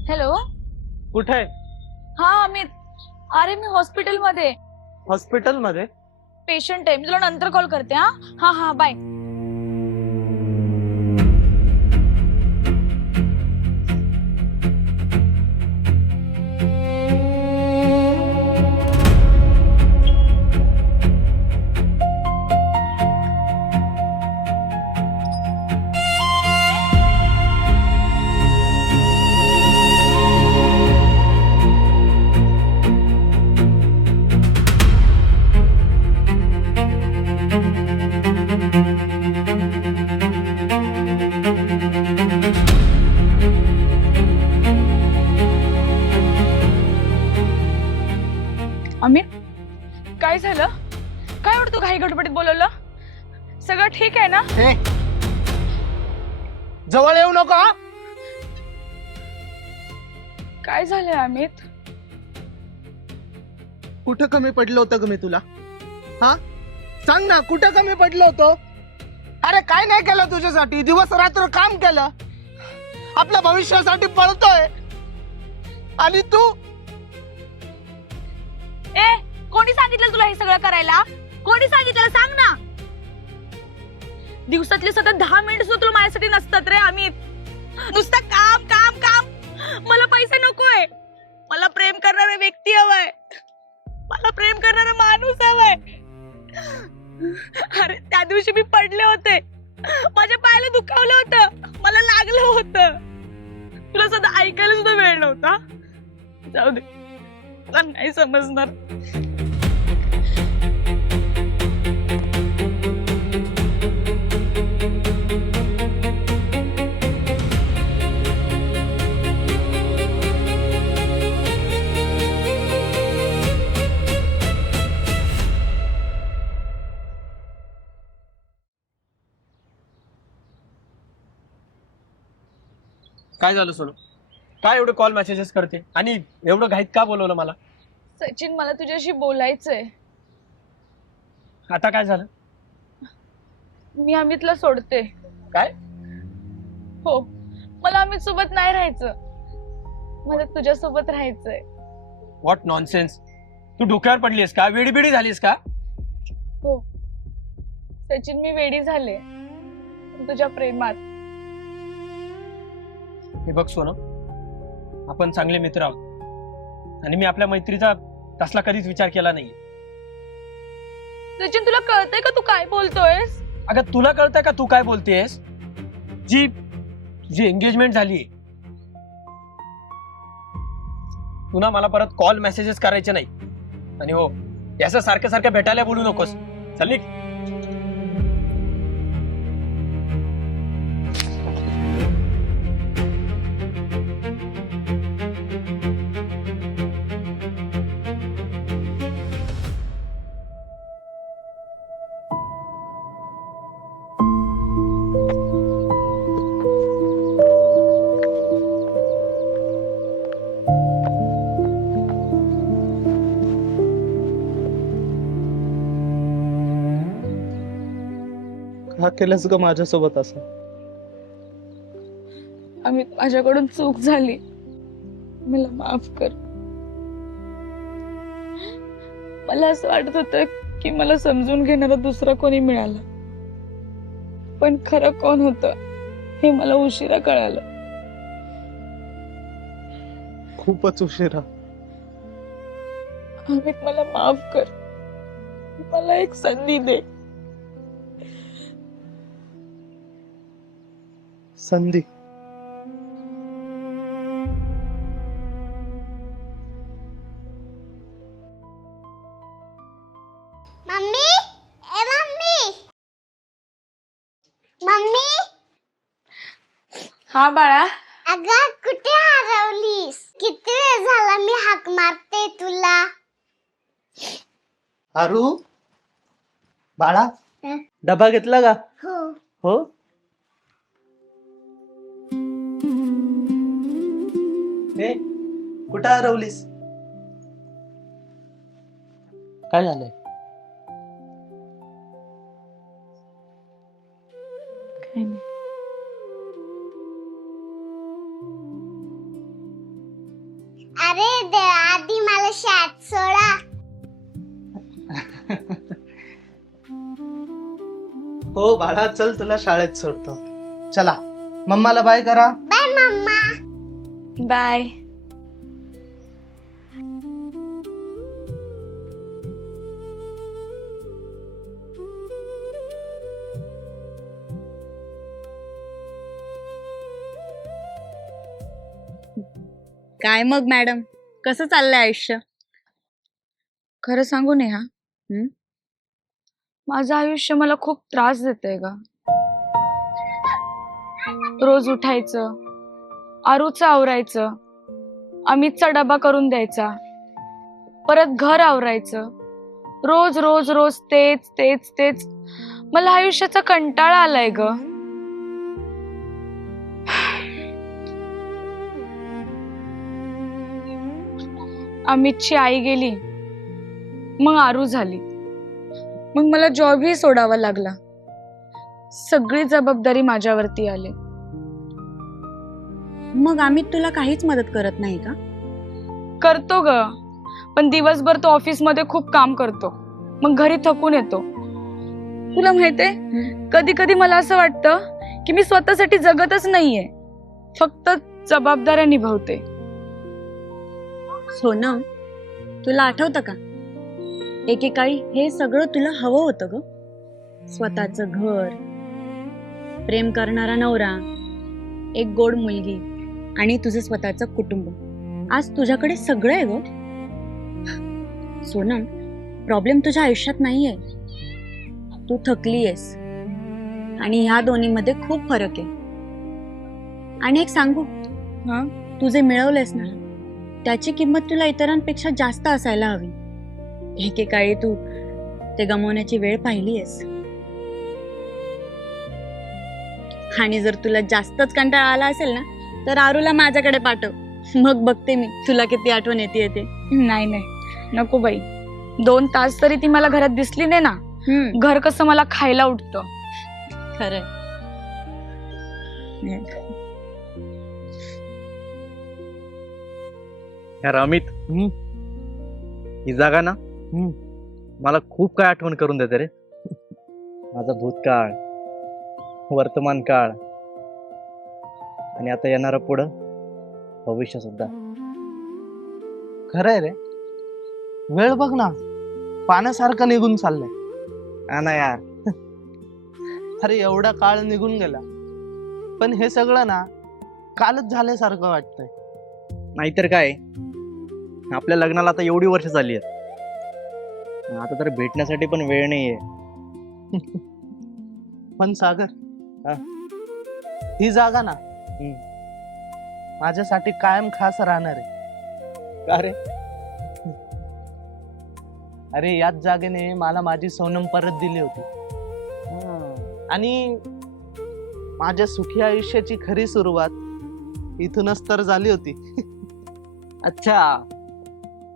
हॅलो. कुठे आहे? हा अमित, अरे मी हॉस्पिटल मध्ये. हॉस्पिटल मध्ये? पेशंट आहे, मी तुला नंतर कॉल करते. हा हा हा, बाय. जवळ येऊ नको हा. काय झालंय अमित? कुठं कमी पडलं होतं ग मी तुला? हा सांग ना, कुठं कमी पडलं होतं? अरे काय नाही केलं तुझ्यासाठी, दिवस रात्र काम केलं, आपल्या भविष्यासाठी पळतोय, आणि तू ए कोणी सांगितलं तुला हे सगळं करायला? कोणी सांगितलं सांग ना. दिवसातले सतत 10 मिनिट सुद्धा तुला माझ्यासाठी नसतात रे अमित. नुसतं काम काम काम. मला पैसे नकोय, मला प्रेम करणारा व्यक्ती हवाय, मला प्रेम करणारा माणूस हवाय. अरे त्या दिवशी मी पडले होते, माझ्या पायाला दुखावलं होतं, मला लागलं होतं, तुला सध्या ऐकायला सुद्धा वेळ नव्हता. जाऊ दे, तुला नाही समजणार. काय झालं सोनू? काय एवढे कॉल मेसेजेस करते आणि एवढं घाईत का बोलवलं मला? सचिन, मला तुझ्याशी बोलायचंय. आता काय झालं? मी अमितला सोडते. काय? हो, मला अमित सोबत नाही राहायचं, मला तुझ्या सोबत राहायचंय. What nonsense. तू डोक्यावर पडलीस का? वेडीबिडी झालीस का? हो सचिन, मी वेडी झाले तुझ्या प्रेमात. हे बघ सोनू, आपण चांगले मित्र आहोत आणि मी आपल्या मैत्रीचा तसला कधीच विचार केला नाही. सचिन, तुला कळतंय का तू काय बोलतोयस? अगं तुला कळतंय का तू काय बोलतेस? तुझी एंगेजमेंट झाली, पुन्हा मला परत कॉल मेसेजेस करायचे नाही. आणि हो, याचं सारखं सारखं भेटायला बोलू नकोस. चल निघ. हा केलंस ग माझ्यासोबत असं? अमित, माझ्याकडून चूक झाली, मला माफ कर. मला असं वाटत होतं की मला समजून घेणारा दुसरा कोणी मिळाला, पण खरं कोण होतं हे मला उशिरा कळालं. खूपच उशिरा. अमित, मला माफ कर, मला एक संधी दे. संधी? मम्मी, ए मम्मी, मम्मी. हा बाळा. अगं कुठे हरवलीस? किती वेळ झाला मी हाक मारते तुला. आरू, बाळा, हं? डबा घेतला का? हो. हो. ए, कुठं हरवलीस? काय झालंय? काही नाही. अरे देवा, आधी मला शाळेत सोडा. हो बाळा, चल तुला शाळेत सोडतो. चला, मम्माला बाय करा. बाय मम्मा. बाय. काय मग मॅडम, कसं चाललंय आयुष्य? खरं सांगू नेहा, माझं आयुष्य मला खूप त्रास देतंय ग. रोज उठायचं, आरूचं आवरायचं, अमितचा डबा करून द्यायचा, परत घर आवरायचं, रोज रोज रोज तेच तेच तेच. मला आयुष्याचा कंटाळा आलाय ग. अमितची आई गेली, मग आरू झाली, मग मला जॉबही सोडावा लागला. सगळी जबाबदारी माझ्यावरती आली. मग अमित तुला काहीच मदत करत नाही का? करतो ग, पण दिवसभर तो ऑफिस मध्ये खूप काम करतो, मग घरी थकून येतो. तुला माहितीये, कधी कधी मला असं वाटतं की मी स्वतःसाठी जगतच नाहीये, फक्त जबाबदाऱ्या निभावते. सोनम, तुला आठवतं का एकेकाळी हे सगळं तुला हवं होतं ग? स्वतःचं घर, प्रेम करणारा नवरा, एक गोड मुलगी आणि तुझं स्वतःचं कुटुंब. आज तुझ्याकडे सगळं आहे ग. सोनम, प्रॉब्लेम तुझ्या आयुष्यात नाहीये, तू थकली आहेस आणि ह्या दोन्हीमध्ये खूप फरक आहे. आणि एक सांगू, तू जे मिळवलंयस ना त्याची किंमत तुला इतरांपेक्षा जास्त असायला हवी. एकेकाळी तू ते गमावण्याची वेळ पाहिली आहेस. आणि जर तुला जास्तच कंटाळा आला असेल ना तर आरूला माझ्याकडे पाठव, मग बघते मी तुला किती आठवण येते ते. नाही नाही, नको बाई. 2 तास तरी ती मला घरात दिसली नाही ना, घर कसं मला खायला उठतं. खरंय. यार अमित, ही जागा ना मला खूप काय आठवण करून देते रे. माझा भूतकाळ, वर्तमान काळ आणि आता येणारं पुढं भविष्य सुद्धा. खरंय रे, वेळ बघ ना, पाण्यासारखं निघून चाललंय. हा ना यार. अरे एवढा काळ निघून गेला, पण हे सगळं ना कालच झाल्यासारखं वाटतंय. नाहीतर काय, आपल्या लग्नाला आता एवढी वर्ष झाली आहेत, आता तर भेटण्यासाठी पण वेळ नाहीये. पण सागर, हा? ही जागा ना माझ्यासाठी कायम खास राहणार आहे. का रे? अरे याच जागेने मला माझी सोनम परत दिली होती आणि माझ्या सुखी आयुष्याची खरी सुरुवात इथूनच तर झाली होती. अच्छा,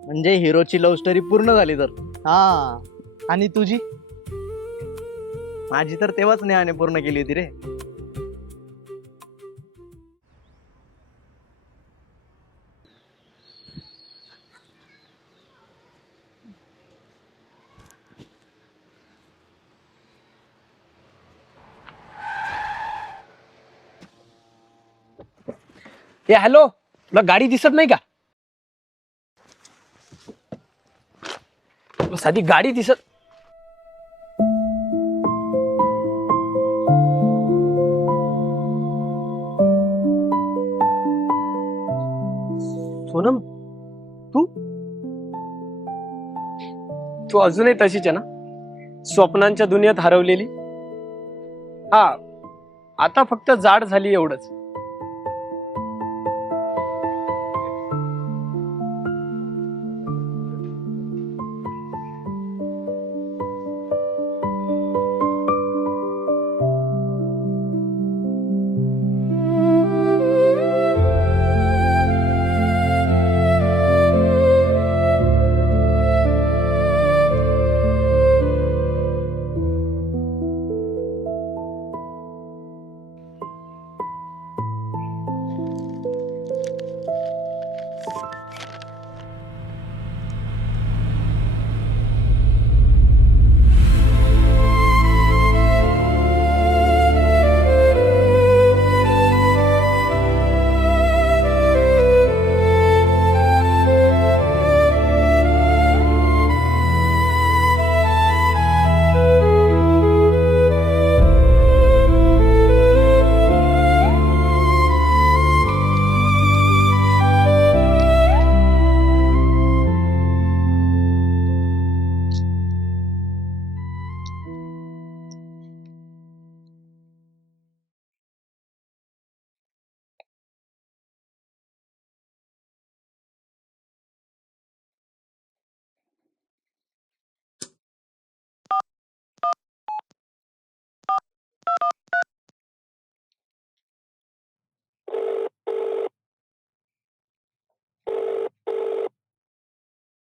म्हणजे हिरोची लव्ह स्टोरी पूर्ण झाली तर. हा, आणि तुझी? माझी तर तेव्हाच नेहाने पूर्ण केली होती रे. ए हॅलो, तुला गाडी दिसत नाही का? तुला साधी गाडी दिसत? सोनम, तू तू अजूनही तशीच आहे ना, स्वप्नांच्या दुनियेत हरवलेली. हा, आता फक्त जाड झाली एवढंच.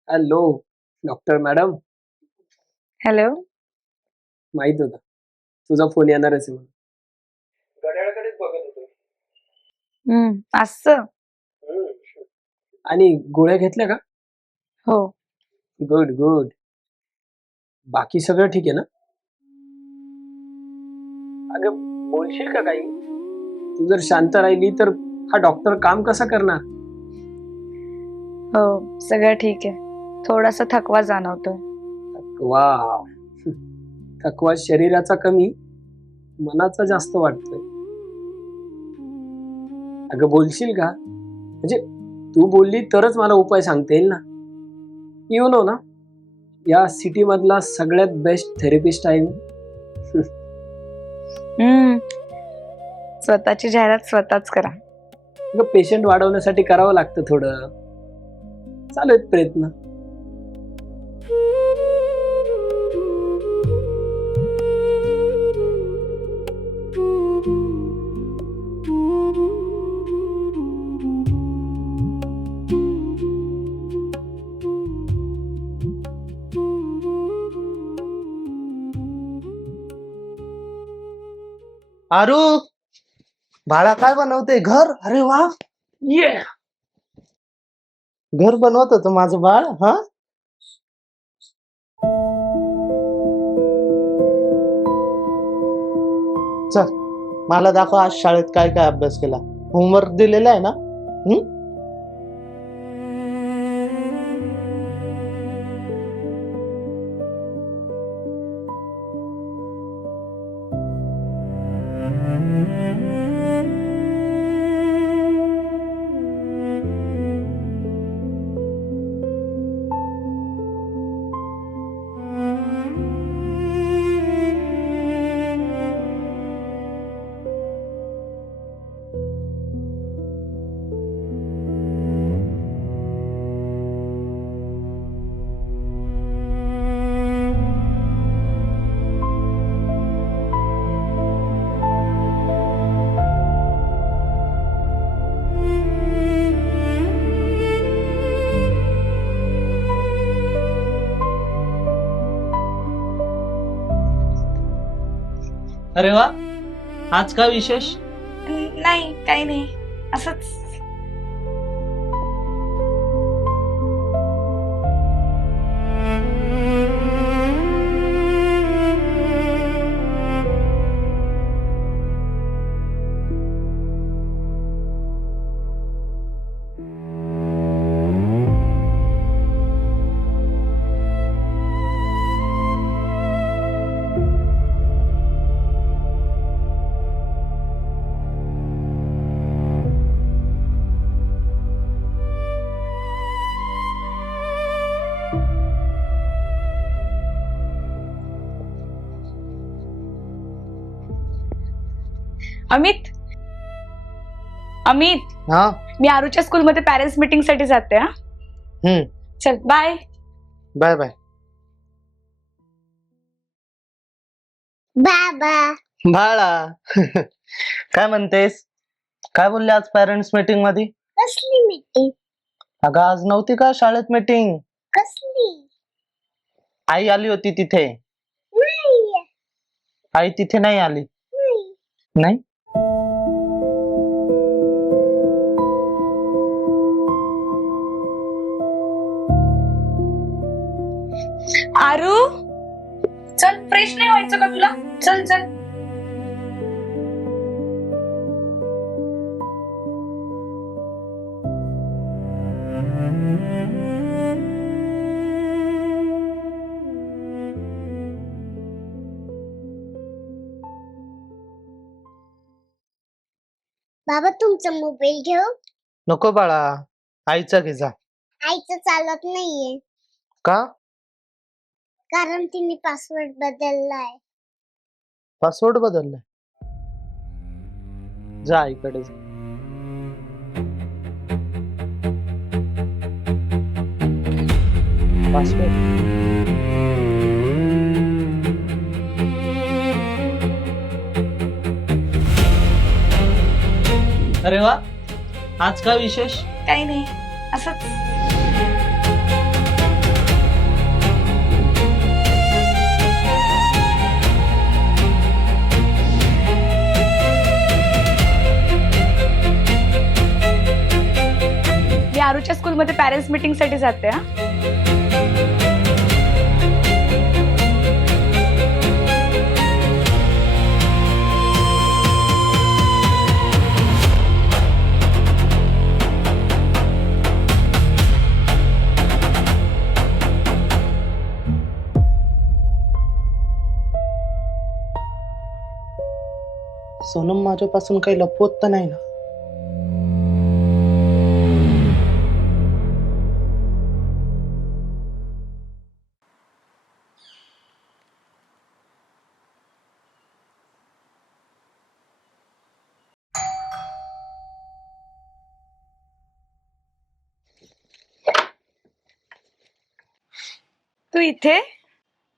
Hello doctor madam. हॅलो. माहित होता तुझा फोन येणारच आहे म्हणून. घड्याळाकडेच बघत होतो. असं. आणि गोळ्या घेतल्या का? हो. Good good. बाकी सगळं ठीक आहे ना? अगं बोलशील का काही? तू जर शांत राहिली तर हा डॉक्टर काम कसा करणार? हो, सगळं ठीक आहे. थोडासा थकवा जाणवतोय. वा, थकवा शरीराचा कमी, मनाचा जास्त वाटतोय. अगं बोलशील का? म्हणजे तू बोलली तरच मला उपाय सांगता येईल ना. यू नो ना, या सिटी मधला सगळ्यात बेस्ट थेरपिस्ट आहे मी. स्वतःची जाहिरात स्वतःच करा. पेशंट वाढवण्यासाठी करावं लागतं थोडं. चालू आहेत प्रयत्न. आरू, बाळा काय बनवते? घर? अरे वा, ये घर बनवत होतं माझं बाळ. हा, चल मला दाखव आज शाळेत काय काय अभ्यास केला. होमवर्क दिलेला आहे ना? अरे वा, आज काय विशेष? नाही, काही नाही, असंच. अमित, अमित, हा, मी आरूच्या स्कूलमध्ये पॅरेंट्स मीटिंग साठी जाते. हा, चल बाय. Bye bye. बाबा बाळा काय म्हणतेस? काय बोलले आज पॅरेंट्स मीटिंग मध्ये? कसली मीटिंग? अगं आज नव्हती का शाळेत मीटिंग? कसली? आई आली होती तिथे. नाही. आई तिथे नाही आली. नाही? आरू, चल, फ्रेश नाही व्हायचं का तुला? चल चल. बाबा तुमचा मोबाईल घेऊ? नको बाळा, आईचा घे जा. आईचं चालत नाहीये. का? कारण तिने पासवर्ड बदललाय. पासवर्ड बदललाय? जा आईकडे जा. पासवर्ड अरे वा, आज काय विशेष? काही नाही, असंच. आरूच्या स्कूलमध्ये पॅरेंट्स मीटिंग साठी जाते हा. सोनम माझ्यापासून काही लपवत तर नाही ना? तू इथे?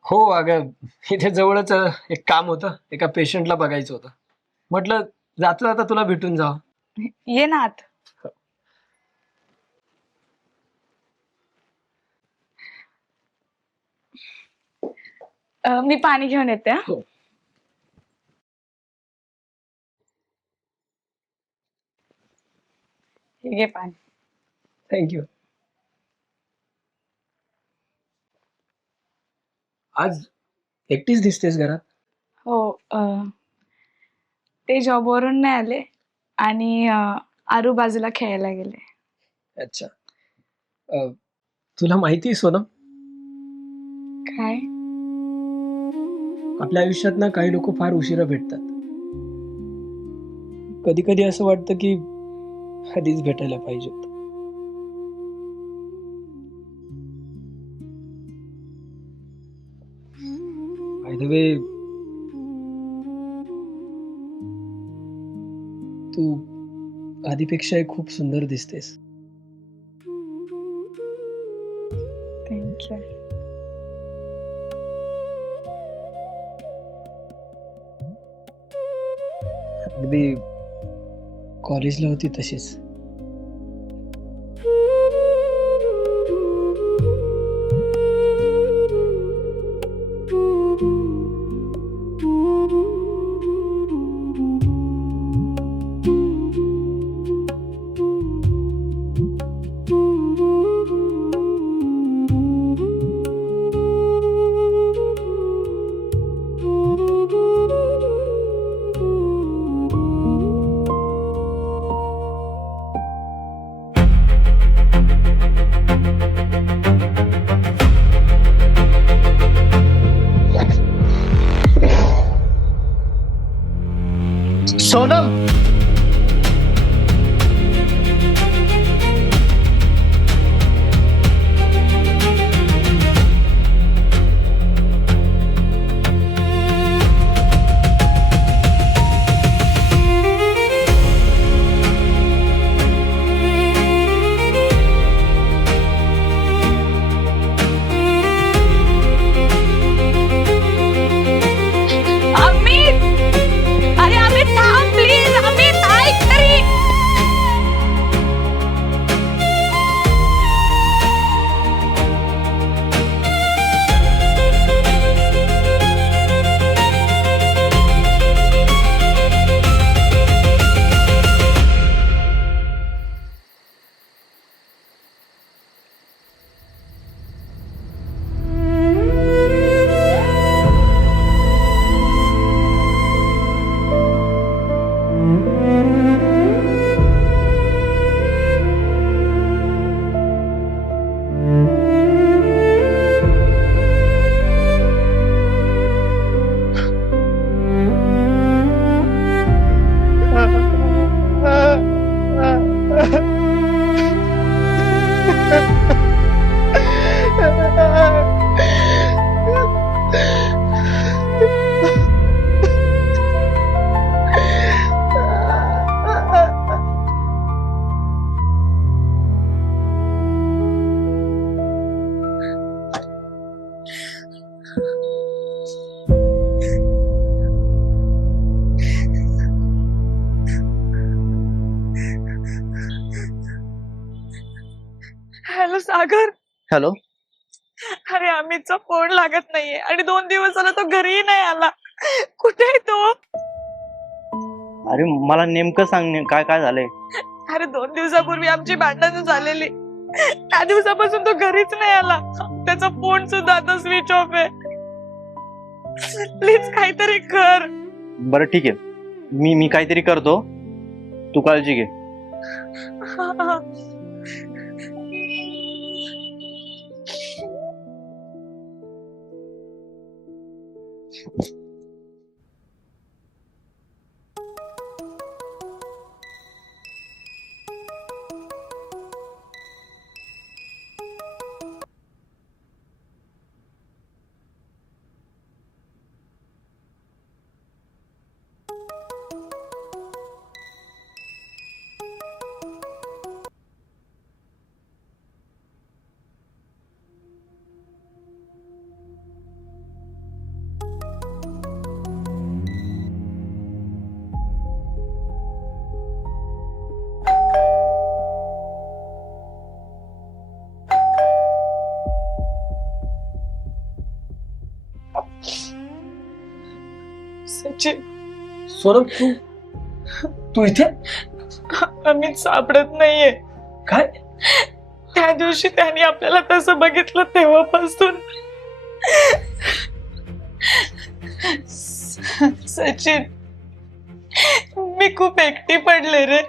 हो अगं, इथे जवळच एक काम होतं, एका पेशंटला बघायचं होतं. म्हटलं जाता जाता तुला भेटून जावं. ये ना आत. मी पाणी घेऊन येते हा. हो. हे घे पाणी. थँक्यू. आज एकटीच दिसतेस घरात? हो, ते जॉबवरून नाही आले आणि आरू बाजूला खेळायला गेले. अच्छा. तुला माहिती आहे सोनम, काय? आपल्या आयुष्यात ना काही लोक फार उशिरा भेटतात. कधी कधी असं वाटतं की आधीच भेटायला पाहिजे होतं. बाय द वे, तू आधीपेक्षा खूप सुंदर दिसतेस. थँक्यू. अगदी कॉलेजला होती तशीच. सोनम, अमित! अरे अमित थांब प्लीज. अमित ऐक तरी. हॅलो सागर. हॅलो. अरे अमितचा फोन लागत नाहीये आणि 2 दिवस झाला तो घरीही नाही आला. कुठे आहे तो? अरे मला नेमकं सांग काय काय झालंय. अरे 2 दिवसापूर्वी आमची भांडणं झालेली, त्या दिवसापासून तो घरीच नाही आला. त्याचा फोन सुद्धा आता स्विच ऑफ आहे. प्लीज काहीतरी कर. बरं ठीक आहे, मी काहीतरी करतो, तू काळजी घे. सचिन, सोनम तू इथे अमित सापडत नाहीये. काय? त्या दिवशी त्यांनी आपल्याला तसं बघितलं तेव्हापासून. सचिन, मी खूप एकटी पडले रे.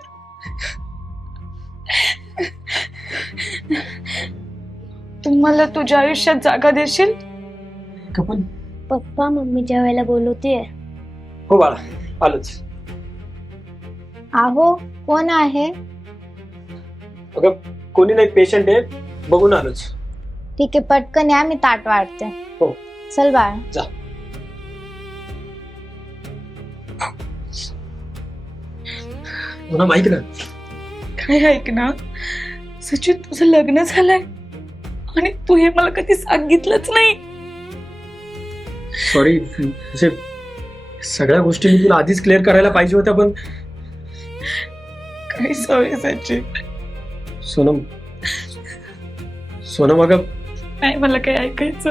तू मला तुझ्या आयुष्यात जागा देशील? कपन पप्पा मम्मी जेवायला बोलवतीये. हो बाळा, आलोच. आहो, कोण आहे? अगं कोणी नाही, पेशंट आहे, बघून आलोच. ठीक आहे, पटकन या, मी ताट वाढते. हो. चल बाळ. जा. सोनम ऐक ना. काय ऐक ना सचिन, तुझं लग्न झालंय आणि तू हे मला कधी सांगितलंच नाही. सॉरी, म्हणजे सगळ्या गोष्टी मी तुला आधीच क्लिअर करायला पाहिजे होत्या, पण काय सॉरी सचिन. सोनम सोनम अगं नाही, मला काही ऐकायचं.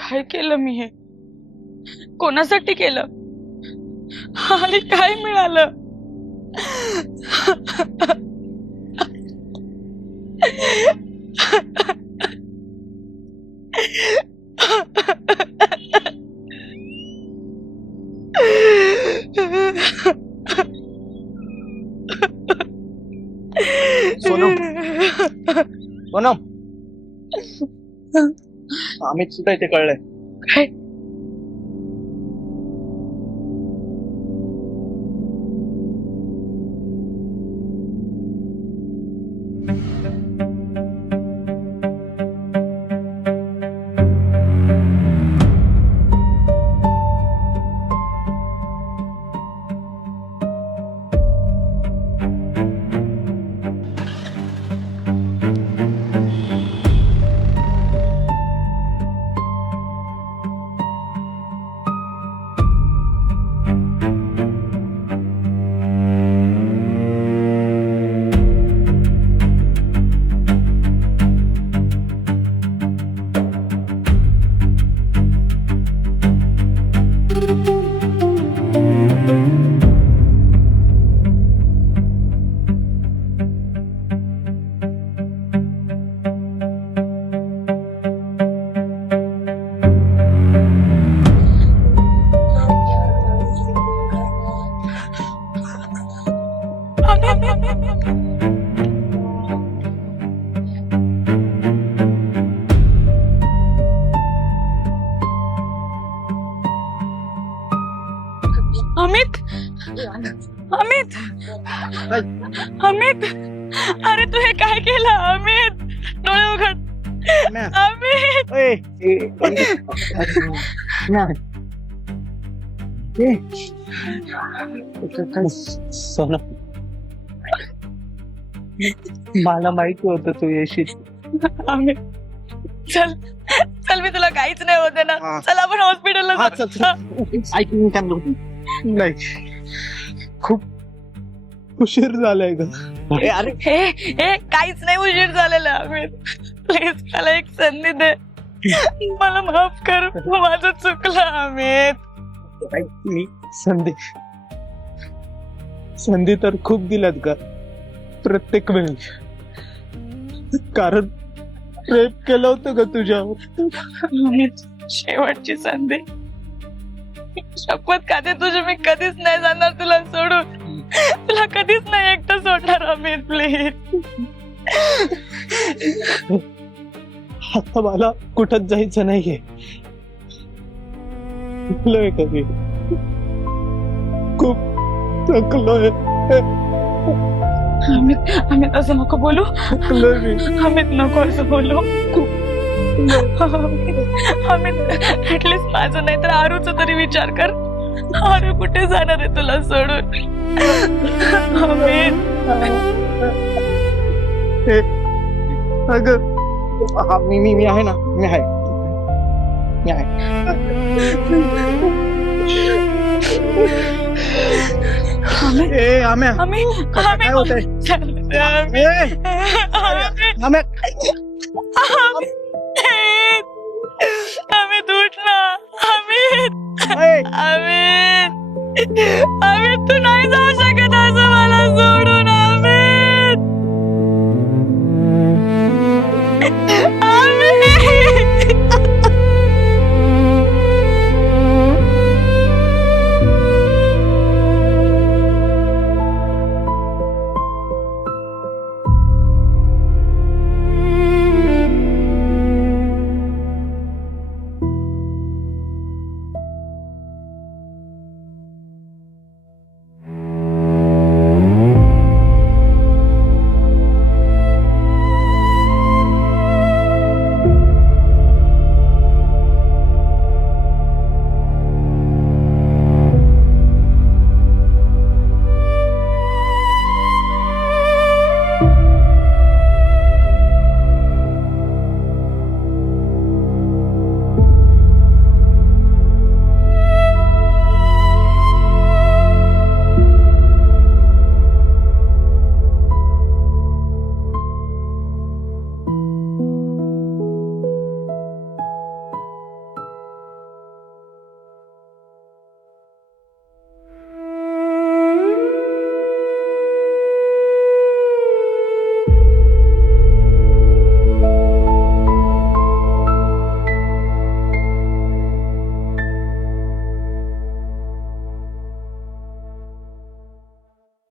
काय केलं मी हे? कोणासाठी केलं आणि काय मिळालं? सोनम, अमित सुद्धा इथे कळलंय. काय? अमित, अमित अमित अरे तू हे काय केलं अमित डोळे उघड अमित सोनम, मला माहिती होतं तू येशील. अमित चल चल मी तुला काहीच नाही होते ना. हा. चल आपण हॉस्पिटलला हा, जाऊ. चल, चल. ऐक मी काय म्हणतो. नाही, खूप उशीर झालाय ग. अरे हे काहीच नाही उशीर झालेला अमित. प्लीज मला एक संधी दे. मला माफ कर माझं चुकलं अमित. मी संधी संधी तर खूप दिल्यात का प्रत्येक वेळी, कारण प्रेम केलं होतं का तुझ्यावर. अमित, शेवटची संधी. शपथ खाते तुझी मी कधीच नाही जाणार तुला सोडून. तुला कधीच नाही एकटं सोडणार अमित प्लीज. आता मला कुठंच जायचं नाहीये. थकलोय कधी, खूप थकलोय. अमित अमित असं नको बोलू. थकलोय मी. अमित नको असं बोलू. अमित ऍटलीस्ट माझं नाही तर आरूच तरी विचार कर. आरू कुठे जाणार आहे तुला सोडून. अमित अगं, मी आहे ना, मी आहे. आम्या अमित काय होतंय? आम्या अमित उठ ना. अमित अमित अमित तू नाही जाऊ शकत.